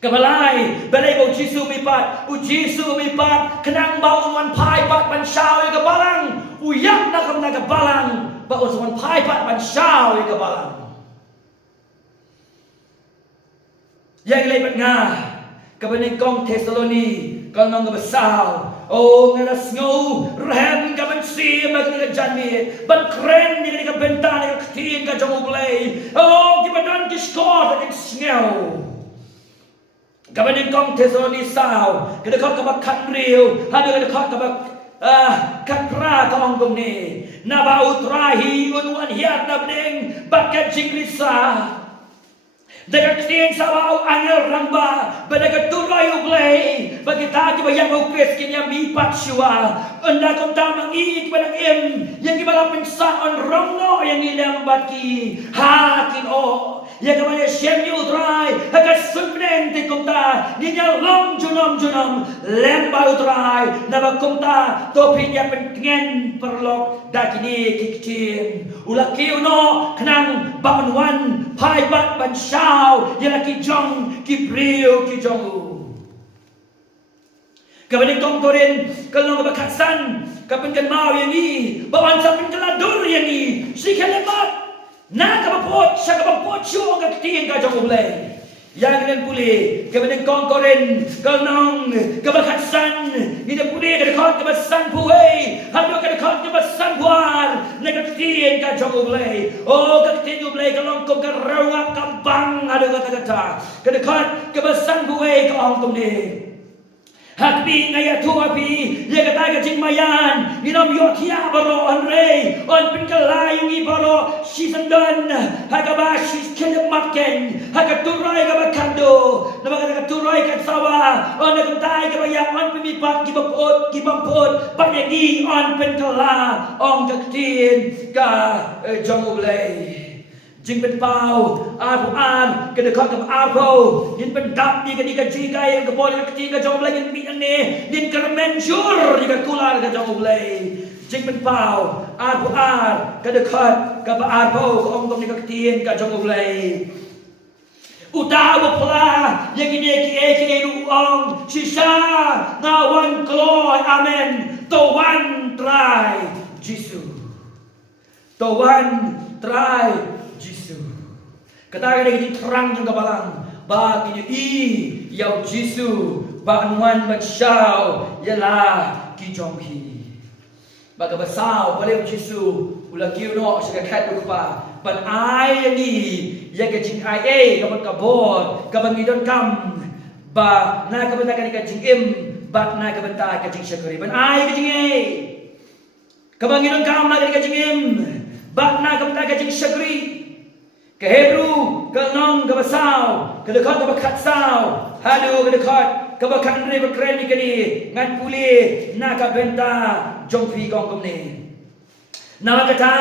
Kabalai, balai bau Jisu mipat, u Jisu mipat, kenang bau wan pai pat ban shao ke balang, u yak nak ke balang, bau wan pai pat ban shao ke balang. Yang lebat ngah, kabaning kong Tesaloni, kong nong besau, oh ngara snow, rem kaban si mag ni janmit, ban kren ni ka benta ni ka tin ka jong blay, oh kibadan ki score ka snow. Kabanin kong Tesaloni sao, kada kong kabak kanriu, hadu kada kong kabak katra kong gom ni, naba utrahi unwan hiat nabning bakat jinglisa. Daga ktin sawa angel ramba, badaga turay uglay, bagita ki bayang ukres kinya mi patsyua, anda kong tamang ik badak yang kibalapin sa on rongno yang ilang baki, hakin o. Ya kamanya shem yu utrai hakat sunbneng te kumta ninya long junam lemba utrai naba kumta topi nya pengen perlok dakini kikcin ulaki uno kenang bangun pai bat ban shao yalaki jong kibriu ki jongu kabaning kong korin kalong bakatsan kapan kan mau yang ni bawan sapin keladur yang ni si kelemat na kapapot siya kapapot siya ang kakitingin ka dyan ublay yang nan puli kabaning kongkorin kalnong kabakatsan nina puli kadakot kabasan puway hado kadakot kabasan buwan na kakitingin ka dyan ublay o kakitingin ublay kalong kong karawak kabang hado katakata kadakot kabasan puway kaong tumni Hakbi ngaya tuapi ye kata ka jing mayan inom yo kia baro on rei on pinkalay ngi baro season hagaba shis kelep makken hagaturay ka bakando nabaka turay ka sawa on nagtay ka bayak on pimipat gibampot panyagi on pinkala on kaktin ka jongublay jing pen pau apu an ke dekat ke apu yin pen dap di ke jiga yang ke boleh ke tiga jong lagi mi ane din kermen syur di ke kular ke jong lagi jing pen pau apu an ke dekat ke apu ke ong tong di ke tien ke jong lagi utawa pula yang ini ki ong sisa na one glory amen to one try Jesus to one try Jisu. Kata kita ini terang juga balang. Baginya yau Jisu. Banuan bersyau. Yalah kijonghi. Baga besau boleh Jisu. Ulah kiuno segakat lupa. Ban ai yang ni. Ya kecing ai kapan kabor. Kapan ngidon kam. ba na ka benta ka jing im bat na ka benta ka jing syakuri ban ai ka jing ei kabanginon ka na ka jing im bat na ka benta ka jing syakuri ke Hebrew ke nom ke basau ke dekat ke bakat sau halu ke dekat ke bakat ni berkeren ni kini ngan pulih na ka benta jong pi gong kum ni na kata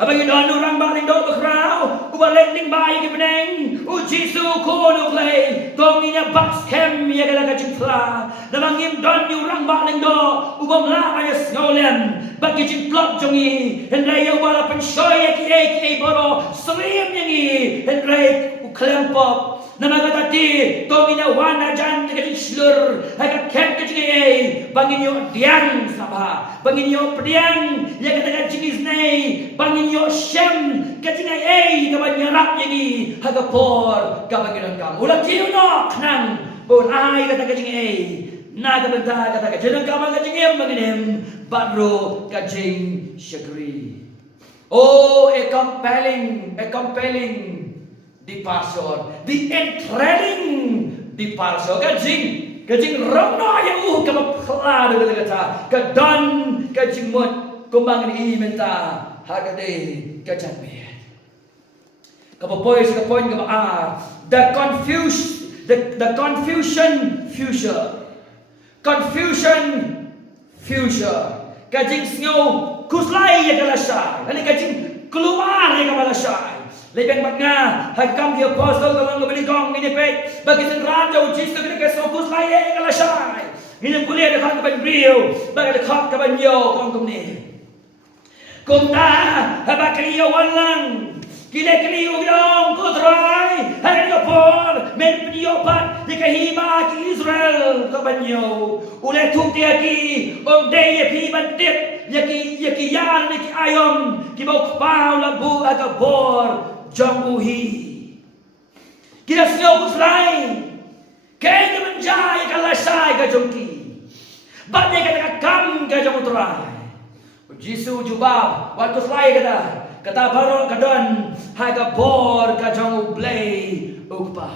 apa yang orang baling do berkrau ubalik ning bai ke beneng Jisu kono play tonginya box hem ya kala ka jipla namangim don orang baling do ubam la ya snolem bagi jiplot jongi hendrai ya wala penshoy ki boro srim yangi hendrai uklempop namagata ti tonginya wana jan ka slur ha kem ka jingi bangin yo diang sabha bangin yo pediang ya kata jingis nei bangin yo shem ka jingi ka banyarap yangi ha ka por ka bangin kam ulah ti no nang bon ai kata ka jingi na ka benta kata ka jenang ka ka jingi bangin badro ka jing syakri oh a compelling departure, the enthralling departure. Kajing ramna yang kama khala de kata kadan kajing mot kumbang ni menta hagade kajanme. Kapa pois ka point kama the confusion future. Kajing snow kuslai ya kalasai. Ani kajing keluar ya kalasai. Lepas makna hakam dia apostol kalau beli gong ini pe bagi senran jauh Yesus kita fokus lain kalau syai ini boleh ada kan keban beliau bagi ada kap keban yo kong kumni kumta haba keliu walang kile keliu dong kutrai hari kapor men peniopat dikahima ki Israel keban yo oleh tu dia ki day pi bandit yaki yan ki ayom ki bau pau labu agabor jong uhi kita snow kuslai kaya menjai kalasai ka jongki batnya kata kam ka jong utrai Jisu jubab wat kuslai kata baru kadon hai ka bor ka jong ublei ukpa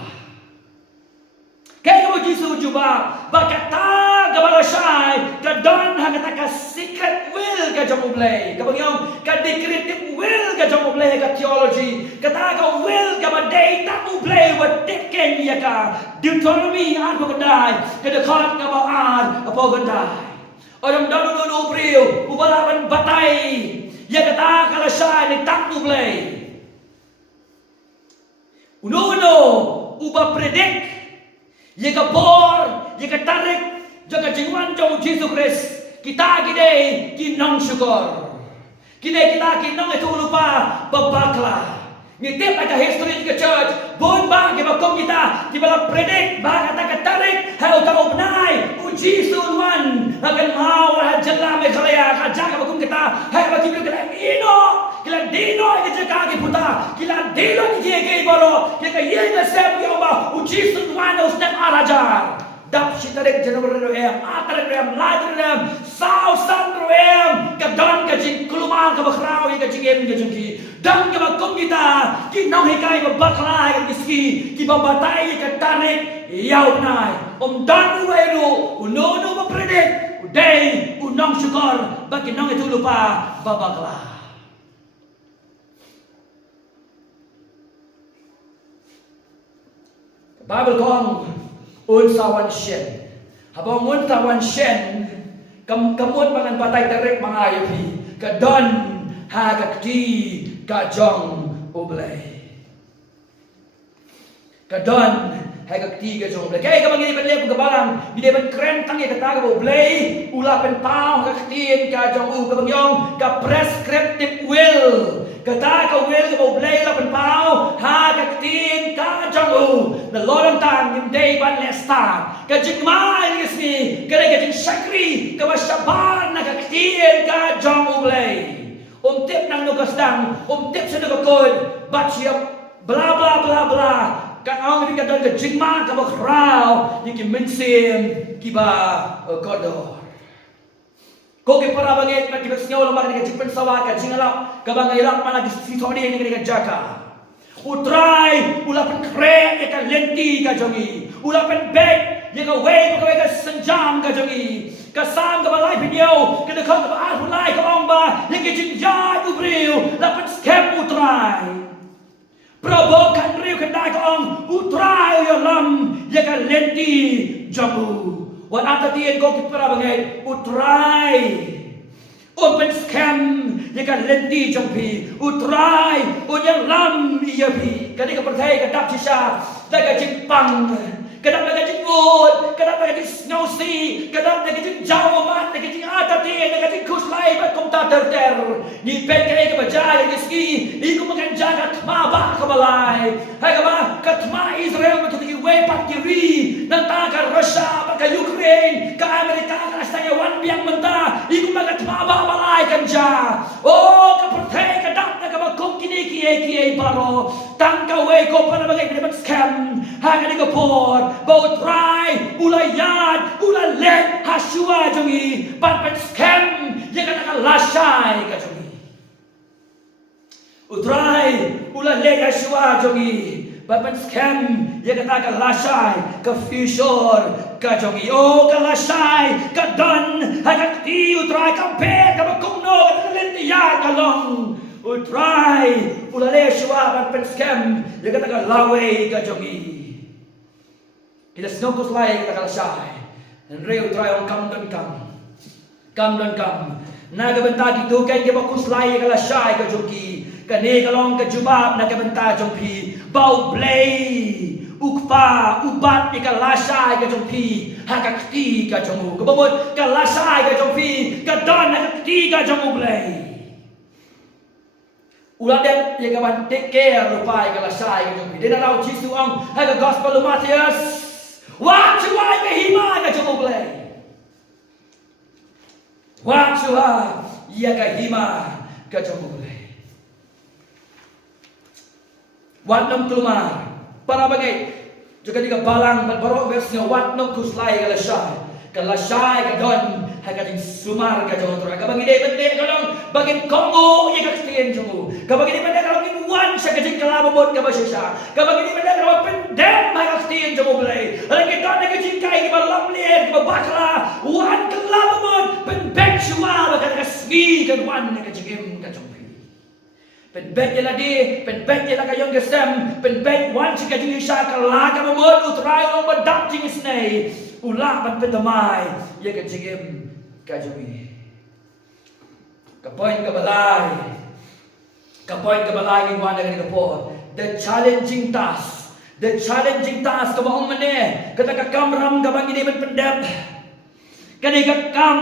kaya Jisu jubab bakata ka balasai kadon ha kata ka secret will ka jong ublei ka bangyong ka decretive will ka jong ublei ka theology kata ka will ka badai tak ublei wa teken ya ka Deuteronomy an ko kadai ka dekat ka baad apa kadai orang danu no brio ubalaban batai ya kata kala shay ni tak ublei uno uba predict ya ka bor ya ka tarik jaga jingwan jong Jesus Christ kita gide kinong syukur kita kinong itu lupa babakla ngitip ada history ke church bon bang gibakom kita kibala predict ba kata tarik hal utang ubnai uji sulwan akan mau jalla me khalaya ka jaga bakum kita hai bagi kita ino kila dino ke jaga ki puta kila dino ki ke bolo ke ye na sep yo ba uji sulwan usna arajar dap sitarik janur roem atar roem lajar roem sau san roem kadon ka jing kuluma ka bakrao ka jingem ka jingki dan ka bakum kita kinong hikai ba bakla ka kiski ki babatai ka tarik yaw nai dan ruero uno ba predict uday unong syukur bagi nong itu lupa babakla Bible kong unsawan shen habang unsawan shen kamut mangan patay tarik mga ayuhi kadon hagakti kajong ublay kadon hagakti kajong ublay kaya kapag hindi panlip kabalang hindi pan krentang ikataga ublay ulapan pao hagaktiin kajong u kapag yung ka-prescriptive will kata will ka ublay ulapan pao hagaktiin kajong u na lorong tang yung day ban lesta kajing maay isni kajing syakri kamasyaban nagaktiin kajong ublay tip nang nukasdang tip sa nukakod bat siya bla bla bla bla kaong hindi ka doon ka jingma ka makraw yung kiminsim kiba kodor koke para bangit matibag sinyaw lang ka jingpan sawa ka jingalap ka bangayalap mana disitoni yung ka jaka Utrai ulah pen krek ya ka lenti ka jongi. Ulah pen beg ya ka wei ka senjam ka jongi. Ka sam ka balai pinyo ka dekat ka ar hulai ka ongba ya ka jinjai ubriu la pen scam utrai. Provokan riu ka dai ka ong utrai ya lam ya ka lenti jamu. Wan atatien ko kipara bangai utrai. Open scam ya kan lenti jongpi utrai unya lam iya pi kadi ka perthai ka tap chisha daga jipang kadang daga jiput kadang daga snowsi kadang daga jip jawaman daga jip atati daga jip kuslai ba komta ter ni pekei ka bajai ka ski ni ko makan jaga ma ba ka balai hai ka ba katma Israel ba kiti we pat kiri nang ta ka Russia ba ka Ukraine ka Amerika ka astanya wan biang menta ni ko makan ma ba balai kan ja oh ka perthai ka dak ka ba kom kini kie baro tang ka we ko para bagai ka scam ha ka ni ko por bau try ulayad ulalet hasua jongi pan scam ya ka lasai ka jongi utrai ulalet hasua jongi pan scam ya ka lasai ka future ka jongi oh ka lasai ka don ha ka ti utrai ka pe ka kumno ka lenti ya ka long utrai ulalet hasua pan scam ya ka lawe ka jongi. Kita snokos lai kita kalasai. Dan reu try on kam dan kam. Naga benta gitu kan dia bakus lai kalasai ka joki. Kane kalong ka jubab naga benta jompi. Bau play. Ukpa ubat ikalasai ka jompi. Hakakti ka jomu. Kebobot kalasai ka jompi. Kadon hakakti ka jomu play. Uladet ya kawan take care lupai kalasai ka jompi. Dia nak tahu Yesus ang haga gospel Matius. Wah, cuai ke hima ka jomo blay. Wah, cuai ia ka hima ka jomo blay. Wat nom kelumar. Para bagai juga diga balang baru versinya wat nom kuslai ka lasai ka don haka sumar ka jomo tra ka bagi dei bende kalong bagi kongo ia ka stien jomo. Ka bagi dei bende kalong wan sa ka jing kalabo bot ka basisa. Ka bagi dei bende kalong pendem haka stien jomo blay. Lagi don ka jing kai ka lam lier ka bakla wan kalabo bot pendem shua ka ka sgi ka wan ka jing ka jomo. Penbet yala di, penbet yala kayong gesem, penbet wan si kajing isa kalaga mamod utray ang madapting isnay, ulapan petamay, ya kajingim kajumi. Kapoin kabalay ng wana ganito po, the challenging task kabaong mani, katakakam kabang iniman pendep, kanikakam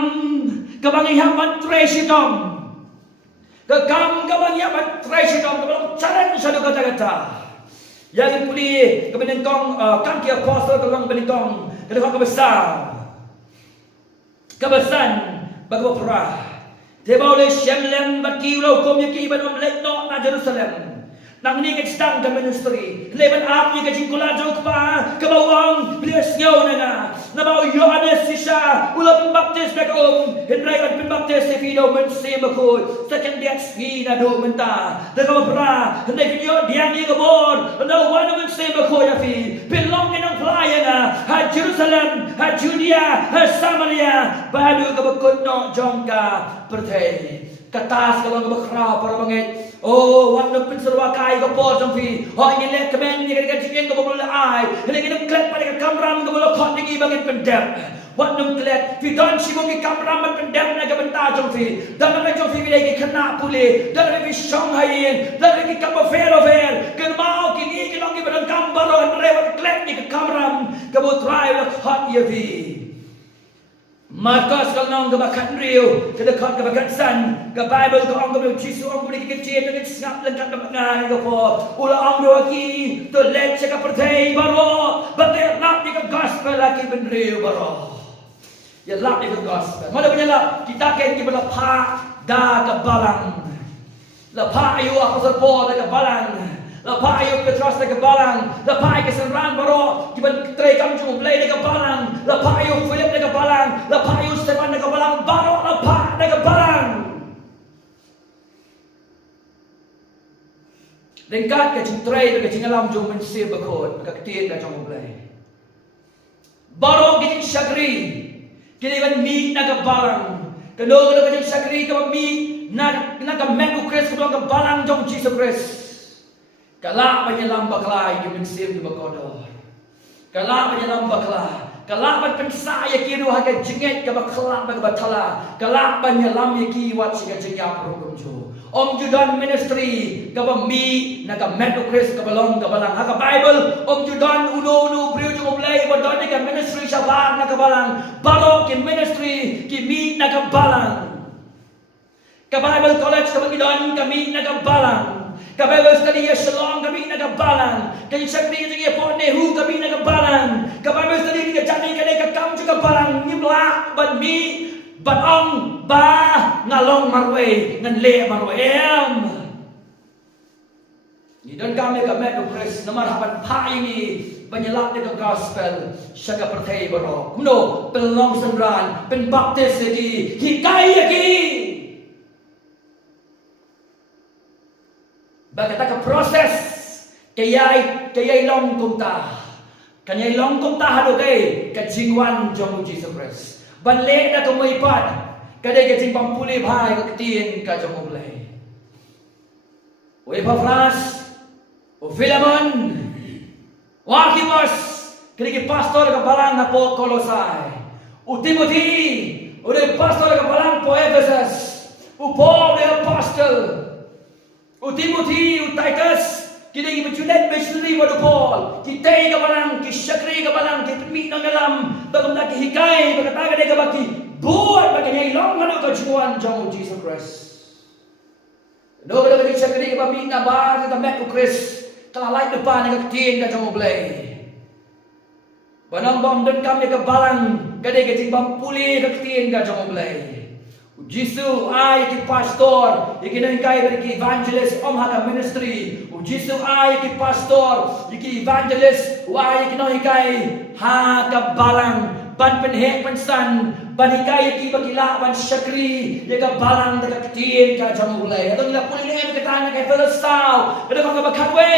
kabang ihaman tresitom, Kekam kabang yaman treasure dom kabang challenge sa kata-kata. Yang puli kebenengkong kaki apostle kabang benengkong kedua kebesan bago perah. Tebau le Shemlem baki ulau kom yaki ban lek no na Jerusalem. Nang ni ke stang ka ministry. Leban ap ni ke jingkula jok pa kabawang bless nyaw na bau Yohanes sisa ulah pembaptis dak Henry kan pembaptis se video men se makoi second dia sgi na do menta dak pra hendai video dia ni kabor na wan men se makoi afi belong in ang playa na ha Jerusalem ha Judea ha Samaria badu ka bakot no jongka perthai katas kabang bakra para bangit. Oh, wat nak pinserwa kai ka po jampi. Ho ingin let kemen ni ka jingin ka bolo ai. Hene ngin klet pa ka kamram ka bolo khot ni bangit pendem. Wat nam klet fi don si mo ki kamram man pendem na ka benta jampi. Dan na jampi bi ki khana pule. Dan na bi shanghai. Dan na ki kapa fer. Kan mau ki ni ki long ki badan kambaro re wat klet ni ka kamram ka bo try la khot ye vi. Marcos kalau nong kebakan riu, kedekat kebakan san, ke Bible ke orang kebakan Yesus orang boleh kecil dan ngap lengkap kebakan ke po. Ulah orang dua ki, tu let cakap percaya baro, bagai lap ni ke gospel lagi benriu baro. Ya lap ni ke gospel. Mana punya lap? Kita kan kita lepak dah ke balang, lepak ayu aku serpo dah ke balang. Lepas ayuk Petrus ke balang, lepas ke Senran baro, kita terekam cuma belai ke balang, lepas ayuk Philip ke balang, lepas ayuk Stefan ke balang, baro lepas ke balang. Lengkat ke jing tray ke jing alam jong mensir bekot ke ketien ke jong mulai. Baru ke jing syagri kini kan mi na ke balang. Kedua ke jing syagri ke mi na ke mengu kres kedua ke balang jong Jesus Christ. Kalak penyelam baklai ke mensir ke bekodor. Kalak penyelam baklai. Kalak ban pensaya ki ruha ke jinget ke bakhlak ke batala. Kalak penyelam ki wat si ke jingap rogonjo. Om Judan ministry ke mi na ke mengu kres ke balong ke balang ha ke Bible. Om Judan uno priu jong mulai bodon ke ministry sabar na ke balang. Balo ke ministry ki mi na ke balang. Ke Bible college ke Judan kami na ke balang. Kabel study ya Shalom kami nak balang. Kami sakri jadi Port Nehu kami nak balang. Kabel study dia jadi kene kam juga balang. Nimla ban mi ban ong ba ngalong marwe ngan le marwe em. Ni dan kami ke Metro Press nomor 8 pa ini penyelap ke gospel syaga pertai baro. Kuno pelong sendran pen baptis lagi hikai lagi. Bagaimana ke proses kayai long kumta kanyai long kumta hado kay kajingwan jong Jesus Christ banle na kumipat kadai kajing pampuli bhai ka ketien ka jong ulay o Epafras o Philemon wa Archippus kini pastor ka balang na po Colossae o Timothy o pastor ka balang po Ephesus o Paul the apostle o Timothy, o Titus, kini berjunet missionary pada Paul. Kita ke barang, ki syakri ke barang, ki pemik nang dalam, bagaimana ki hikai, bagaimana dia ke baki, buat bagaimana ilong mana ke juan jauh Jesus Christ. Doa ke syakri ke pemik na bar kita met Christ, kalau lain depan ke ketien ke jauh belai. Banang bom dan kami ke barang, kadai ke jimbang pulih ke ketien ke jauh belai. Jisu ai ki pastor, iki nangkai ki evangelist om hada ministry. Jisu ai ki pastor, iki evangelist, ai ki nohikai ha ka balang ban penhek pensan, ban hikai ki bagila ban syakri, ya ka balang dekat ketien ka jamulai. Atau nila pulih ni ke tanya kai felastau, kada ka bakatwe.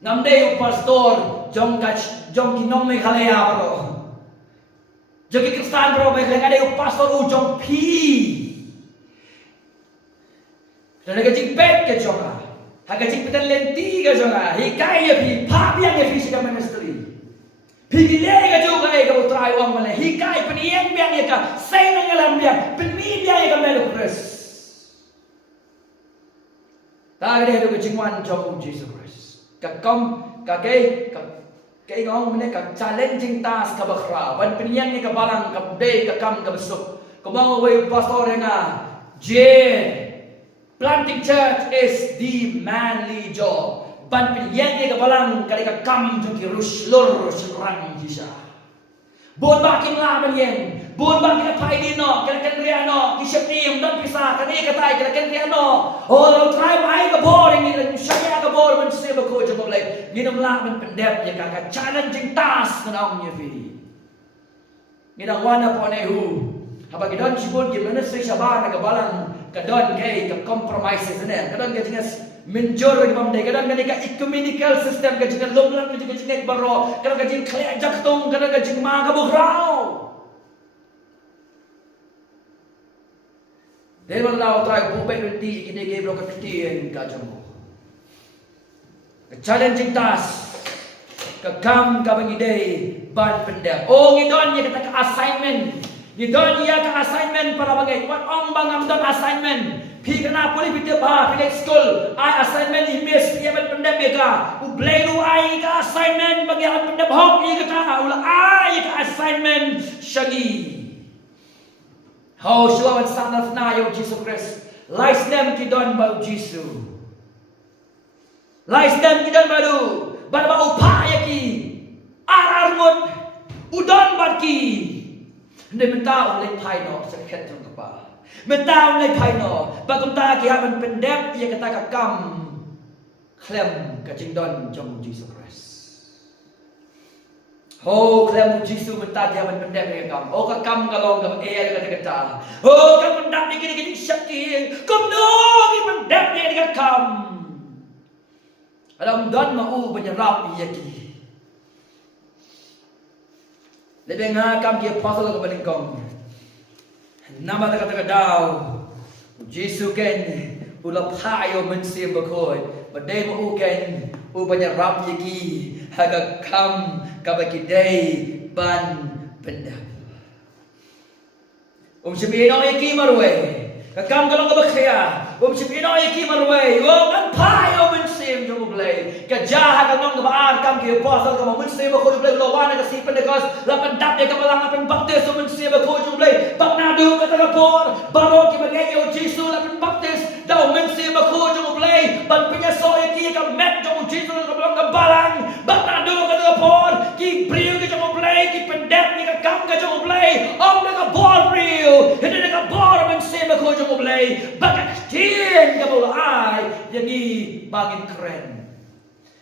Namde pastor jong ki nong me khalaya baro. Jadi Kristen bro, mereka ada pastor ujung pi. Dan ada jing pet ke jonga, ada jing petan lenti ke jonga, hikai ya pi, papi yang ya pi sih ministry. Pi bilai ke juga ya kau try uang mana, hikai peniang biang ya ka, senang alam biang, peni biang ya ka melukres. Tak ada itu kecingwan jauh Jesus Christ. Kakam, kakai, kay ngong mene ka challenging task ka bakra ban pinian ni ka balang ka day ka kam ka besok kumang way pastor nga planting church is the manly job ban pinian ni ka balang ka kam jong ki ruslor sirang jisa bon baking la man yen bon baking pai di no kan riano ki shepim dan pisa kani ka tai kan riano oh try mai ka boring ni shaya ka bor man se ba ko jong lai ni nam la man pendep ya ka challenging task na om ye vi ni na wana po ne hu habagi don sibon ki ministry shaban ka balang ka don kay ka compromises ne ka don ka jingas menjor di bam dai ka don ka ecumenical system ka jingas lomlan ka jingas baro ka don ka jing khle jaktong ka don ka jing ma ka bugrao. Dewan lau try bubek renti kini gebro ka ketien ka jamo. Challenging task ka kam ka bangi day ban pendek. Oh ngidon ya kata ka assignment. Ngidon ya ka assignment para bagai. Wat ong bangam don assignment. Pi kana puli pite ba pi school. Ai assignment imes ya ban pendek beka. U blelu ai ka assignment bagi an pendek hok ya kata ula ai ka assignment syagi. How sure son of nayo Jesus Christ. Lies them kidon bau Jesus. Lies them kidon baru. Bar bau upaya ki. Ararmut udon barki. Hindi mentau lay paino sa ketong kapa. Mentau lay paino. Bagum ta ki haban pendep ya kata kakam. Klem kacing don jong Jesus Christ. Oh, klamu Jisu mentagi aman pendek dengan kam. Oh, kam kalong kam air kata-kata. Oh, kam pendek dengan syakir. Kam dong pendek dengan kam. Alam dan mau menyerap yaki. Lebih ngakam dia pasal ke balingkong. Nama kata-kata daw. Jisu ken ulap hayo mensim bakoi. Badai mau ken menyerap yaki. Haga kam kabakidai ban pendap. Syabino yaki marwe. Kakam kalong kabakaya. Syabino yaki marwe. An payo mensim jong blay. Kajaha kalong kabaan kam ki pasal kam mensim bakoi blay lawan ka sipan dekas lapan dap ya kabalang apan baptis mensim bakoi jong blay. Bak nadu kata rapor baro ki bagayo Jisu lapan baptis daw mensim bakoi jong blay. Ban penyaso yaki ka met jong Jisu kabalang kabalang. Bak nadu kata rapor ki brio ki jong blay ki pendep ni ka kam ka jong blay. Om na ka bor brio. Hindi na ka bor mensim bakoi jong blay. Bak kien ka bulay yagi bangin keren.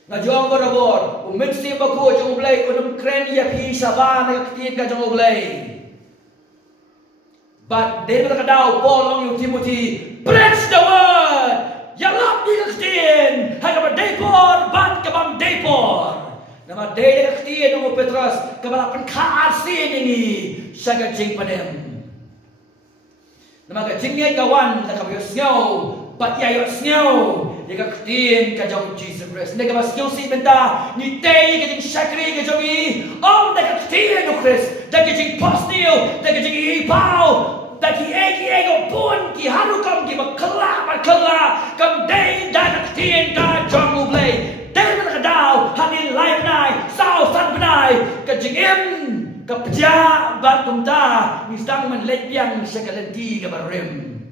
Ngajong barabor, mensim bakoi jong blay unum keren ya pi saban na kien ka jong blay. But David kadaw Paul long yung Timothy preach the word. Yalap di kaktin. Hagaba daypor bat kabang daypor. Nama day kaktin ng Petros kabalapan kaasin ini sa gajing panem. Nama gajing ngay gawan na kabayos ngaw bat yayos ngaw. Di kaktin kajong Jesus Christ. Hindi kabas ngaw si benta ni day gajing syakri kajong na kaktin ng Christ. Da gajing postil. Da gajing ipaw. Daki ego pun ki harukam ki makala kam day da tien da jong ublay day na kadaw hanin live nai sao san benai ka jingim ka pja bat kumta misang man letyang sa kalanti ka barim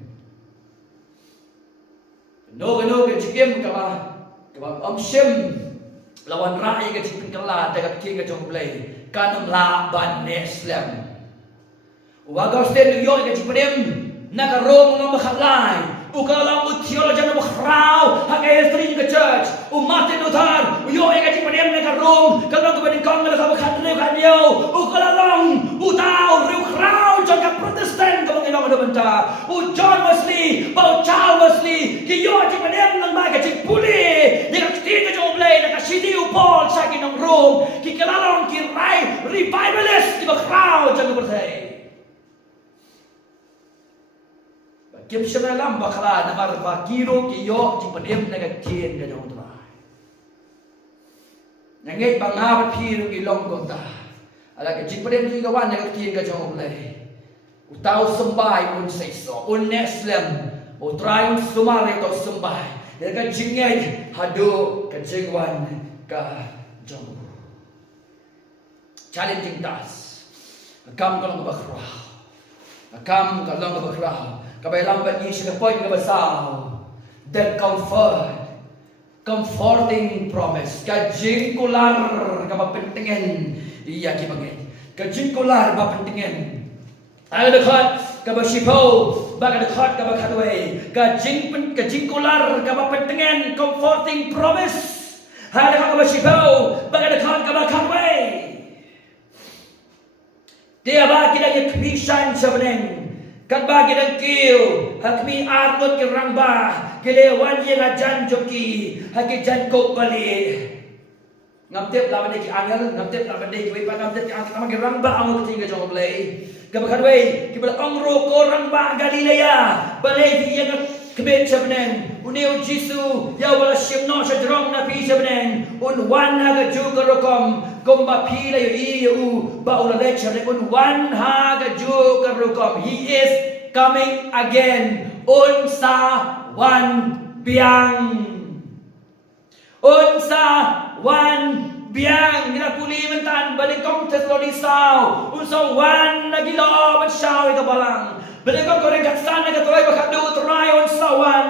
no ka jingim ka ba amshim lawan rai ka jingim kala da ka tien ka jong ublay kanam la ban neslem Wagaw state New York ka cipadem nakarong ng makalay ukalang theology ng makraw hanggang history ng church Martin Luther uyo ka cipadem nakarong kalong kabaning kong na sa makadriw kanyo ukalang utaw riw kraw dyan ka protestant kabang inong adabanta John Wesley Charles Wesley kiyo cipadem ng mga kacipuli nakakiti ka dyan ublay nakasidiw Paul sa akin ng Rome kikalalong kiray revivalist di makraw dyan ka protestant Kim siya lang bakla na marapakiro kiyo cipadem nagagtien ka jong try. Nangit bangabat piro ilong kota. Alaga cipadem yung gawan nagagtien ka jong ulay. Utaw sembay un saiso un neslem o try un sumari to sembay. Naga jingay hado ka jingwan ka jong. Challenging task. Akam kalong bakraw. Akam kalong bakraw. Kabay lambat ni siya kapoy nga basaw. The comforting promise. Kajing kular kapapintingin. Iya kibagay. Kajing kular kapapintingin. Ang dekat kabasipo. Baka dekat kabakadway. Kajing kular kapapintingin. Comforting promise. Ang dekat kabasipo. Baka dekat kabakadway. Dia ba kita kemisan sebenarnya. Kan bagi dan kiu, hakmi arut ke rangba, kelewan ye ngajan joki, haki jan kok bali. Ngamtep lawan deki angel, ngamtep lawan deki wei pan ngamtep ang sama ke rangba ang tinggal jong blay. Kabakan wei, kibal angro ko rangba Galilea, balai di yang kebet sabnen. Uneu Jisu ya wala shimno sa drong na pi sabnen. Un wan haga juga rokom, gomba pila yu iu ba ula lecture un wan haga juga rokom. He is coming again. Unsa wan biang. Unsa wan biang. Nila puli mentan balik kong Tesalonisao. Unsa wan nagilo mansyaw ikabalang. Balik kong koreng katsan nagatuloy bakadu turay unsa wan.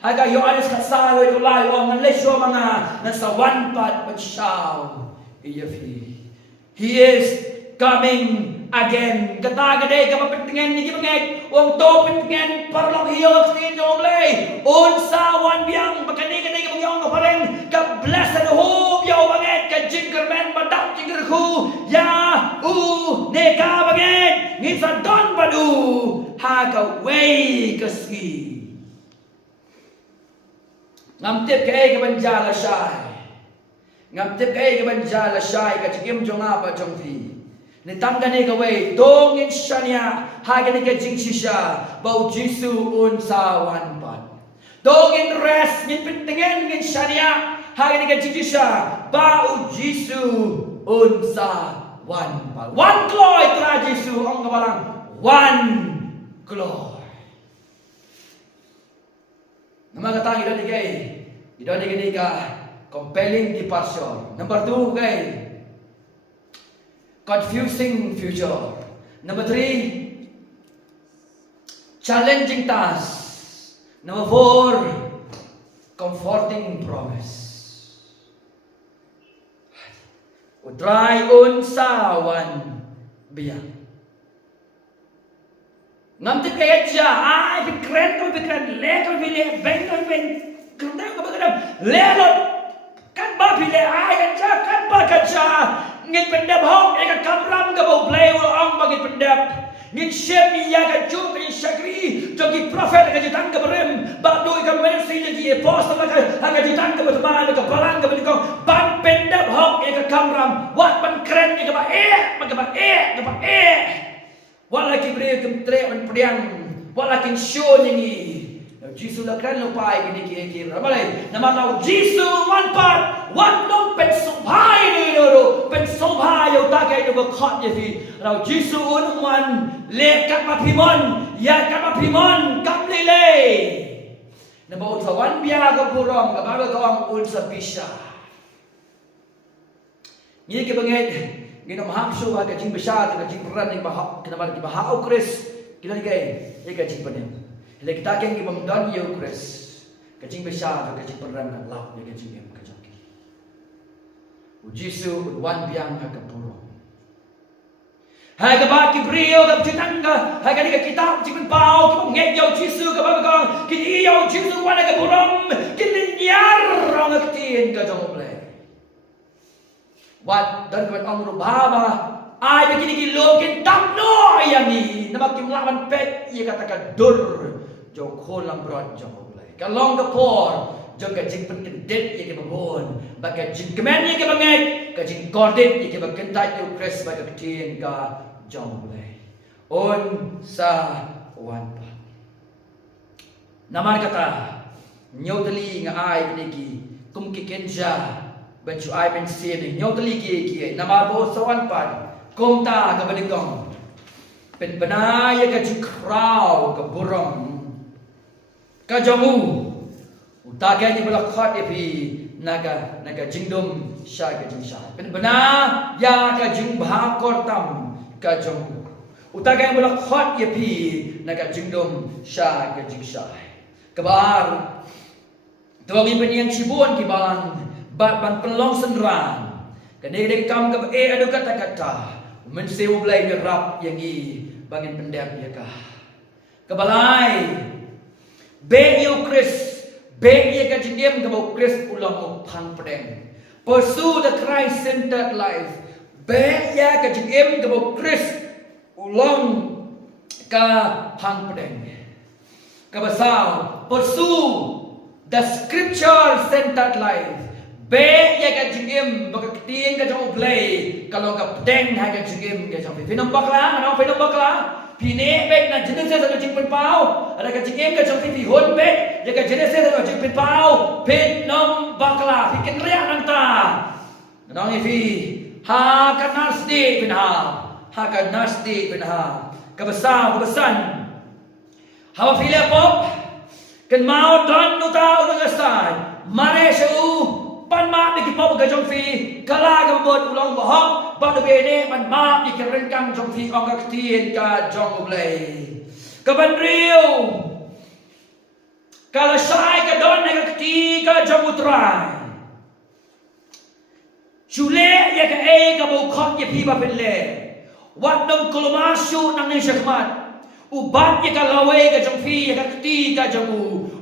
Haga Yohanes kasalo ito layo ang lesyo mga nasawan pat mansyaw. Iyafi. He is coming again. Katagaday kapapintingan ni Gimangeg. Uang to pintingan parlong hiyok sin yung lay. Unsawan biyang pagkaniganay kapangyong kapareng. Ka-blessed hope yaw banget. Ka-jinkerman badap jinker ku ya u ne ka bangen ngin sa don badu ha ka wei ka ski ngam tip ke ban ja la shai ngam tip ke ban ja la shai ka chikim jonga ba jong fi ni tam ka ne ka wei dong in shania ha ka ne ka jing shisha bau jisu un sa wan pat dong in rest min pitingen ngin shania ha ka ne ka jing shisha bau jisu un sa wan pat one glory tra jisu ong ka balang one glory nama kata kita ni ka compelling departure. Number 2 confusing future. Number 3 challenging task. Number 4 comforting promise. Utray unsawan biyak. Ngamtip kaya siya, pikren ko, lekal pili, bengkal pili, kerendam ko bagam, lelot, kan ba pili, kan ba kan siya, ngin pendap hong, eka kamram ka bau play ang bagi pendap, ngin syem niya ka jum, ngin syakri, jogi prophet ka jitan ka berim, badu ika mercy jogi apostle ka jitan ka berteman, ka balang ka berikong, ban pendap hong, eka kamram, wat ban keren, eka ba wala kibriya kumtre man priang wala kin show ningi Jisu la kran lupai gini kira ramalai namana Jisu one part one no pen sobai ni do pen sobai yo ta kai do khot ye fi rau Jisu un man le kat ma phimon ya kat ma phimon kam le namba un sawan bia ka purom ka ba ka ang un sa pisha ni ke banget gino mahamsu ha kajing besar kajing peran ni bahak kena bagi bahak ukris kita ni kai ye kajing panen le kita keng ki bamdan ye ukris kajing besar kajing peran kan lap ye kajing em kajang ki ujisu wan biang ha kapuro ha ka ba ki brio ka chitanga ha ka ni ka kitab chipen pau ki ngek yo jisu ka ba ka ki yo jisu wan ka burom ki nyar rong aktin ka jong ble wat dan buat orang berbahaba, ay begini kilo kita no yang ni, nama kimlawan pet ia katakan dur, jauh kolam berat jauh mulai. Kalau ngepor, jauh kajing pendendet ia kebun, bagai jing kemen ia kebanget, kajing kordet ia kebakentai ia kres bagai ketien ka jauh mulai. On sa wan pa. Nama kata nyoteli ngai begini kum kikenja. Bancu ai ben sini nyotli ki nama bo sawan pan komta ka badigong pen banaya ka jikrau ka burong ka jamu utaga ni bala khat epi naga jingdum sha ka jingsha pen bana ya ka jing bha kortam ka jamu utaga ni bala khat epi naga jingdum sha ka jingsha kabar tuangi penian cibun ki bang ban pelong senran kadang kam ke adu kata-kata men sewu belai nyerap yang i bangin pendam ya kah kebalai be you Chris be ye ka jingem ka bau Chris ulang pang pedeng pursue the Christ centered life be ya ka jingem ka bau Chris ulang ka pang pedeng ka basau pursue the scripture centered life be ya ka jingim baka ketien ka jong play kalau ka pedeng ha ka jingim ka jong finom bakla ano finom bakla pine be na jenese sa jing pau ada ka jingim ka jong fi hon be ya ka jenese sa jing pau finom bakla fikin ria nang ta nang fi ha ka nasdi bin ha ka nasdi bin ha ka besan ha Filipop kan mau don nuta unagasai mare shu pan ma ni kipop ka jong fi kala ka bod ulong bohok ba do bene man ma ni keren kang jong fi ong ka tien ka jong blai ka ban riu kala sai ka don na ka ti ka jong utrai chule ya ka e ka bo khot ye pi ba pen le wat dong koloma shu nang ni shakmat ubat ya ka lawe ka jong fi ya ka ti ka jong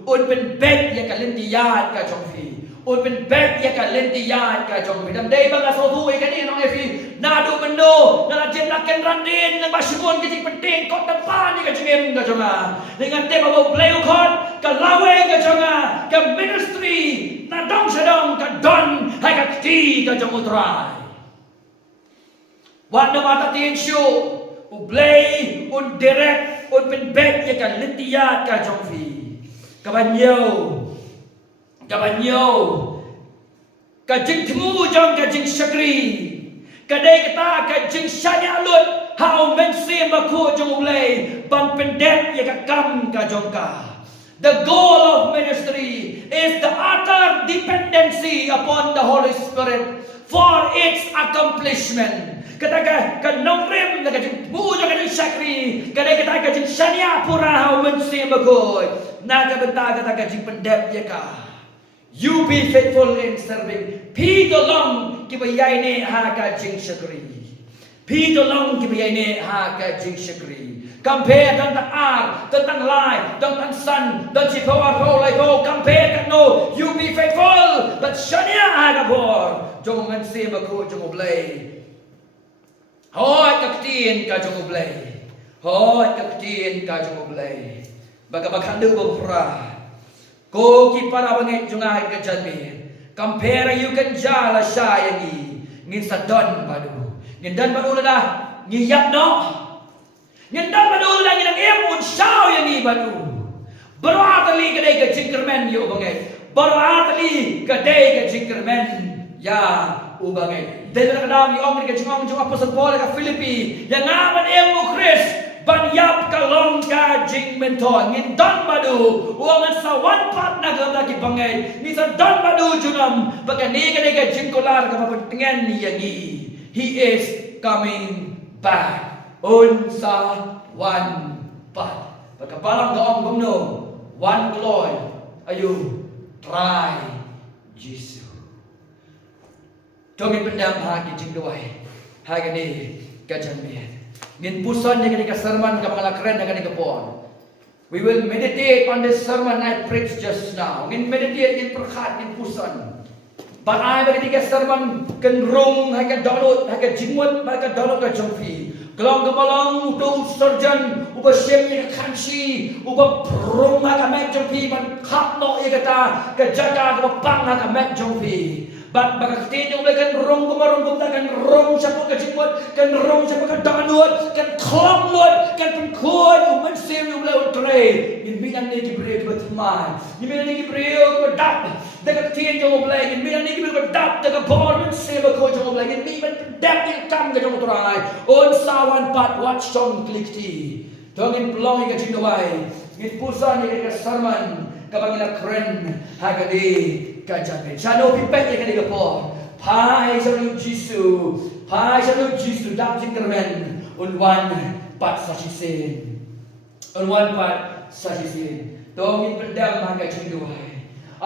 un pen bet ya ka lenti ya ka jong fi unเป็นแบกยากันเล่นตียากันจงไปดำเดย์บางอาโซทูไอ้กันนี่น้องเอฟีนาดูมันโนนาเจนนักกันรันเดนนักบาชิมอนกันจริงเป็นเต็งกอดตะป้านี่กันจงเอ็มกันจงอ่ะdengan tema bawa play cardกันลาเวกันจงอ่ะกันมินิสทรีนาดองชะดองกันดอนให้กันตีกันจงอุตรายวันนมาตาตีนชูอุเบลอุนเดเรกอุนเป็นแบกยากันเล่นตียากันจงฟีกับบันเยวkajing temu jong kajing syakri kadai kata kajing syanya lut hau mensi maku jong ulai ban pendet ya kakam ka jong ka. The goal of ministry is the utter dependency upon the Holy Spirit for its accomplishment. Kata kanong rim na kajing temu jong kajing syakri kadai kata kajing syanya pura hau mensi maku na kabenta kata kajing pendet ya ka. You be faithful in serving. Pi tolong kibayay ni ha ka jing syakri. Pi tolong kibayay ni ha ka jing syakri. Compare tentang ar, tentang lai, tentang san, dan si power lai go. Compare kan no. You be faithful. But shania ha ka por. Jong man si baku jong oblay. Hoy kaktiin ka jong oblay. Hoy kaktiin ka jong oblay. Baka bakhandu bopra. Ko ki para bangai jungai ke janmi compare you kan jala syayangi ngin sadon padu ngin dan padu dah ngiyap no ngin dan padu dah ngin em un syau yangi padu beratali kedai ke jingkermen yo bangai beratali kedai ke jingkermen ya u bangai dan kadang ni ong ke jingong jong apostle Paul ke Filipi yang ngaman em mu Chris Banyap kalong ka jing mentor ngin don badu uangan sawan pat na gam lagi bangai ni sa don badu junam baga ni ka jing kolar ka papentengan ni yangi he is coming back un sa wan pat baga palang ka ong gumno one glory ayu try Jesus Tongin pendam ha ki jing duai ha ni ka janmian Ngin pusan ni ketika sermon ka mga keren na ketika pon. We will meditate on this sermon I preached just now. Ngin meditate ngin perkhat ngin pusan. But I ketika sermon kan rung hai ka download hai ka jingwat hai ka download ka jongfi. Kelong kemalang utu surgeon uba shem ni kansi uba rung hai ka mek jongfi ban khap no ye kata ka jaga ka pang hai ka mek jongfi. But bakti yung kan rong kumarong kan rong siapa kejimut kan rong siapa kedanganut kan klomut kan pengkod uman seri ulah utray in bilang ni kibriyo berteman in bilang ni kibriyo berdap dekat tiang jong ulah in bilang ni kibriyo berdap dekat borman seri berkod jong ulah in bilang berdap yang kam ke jong utray on sawan pat watch song klikti dongin pelong yang kejindawai in pusan yang kesarman kapag keren hagadi kajamin. Shano pipet yang kena po. Pai shano Jisu dap jingkermen unwan pat sasisin. Unwan pat sasisin. Dongin pendam hangga jingduai.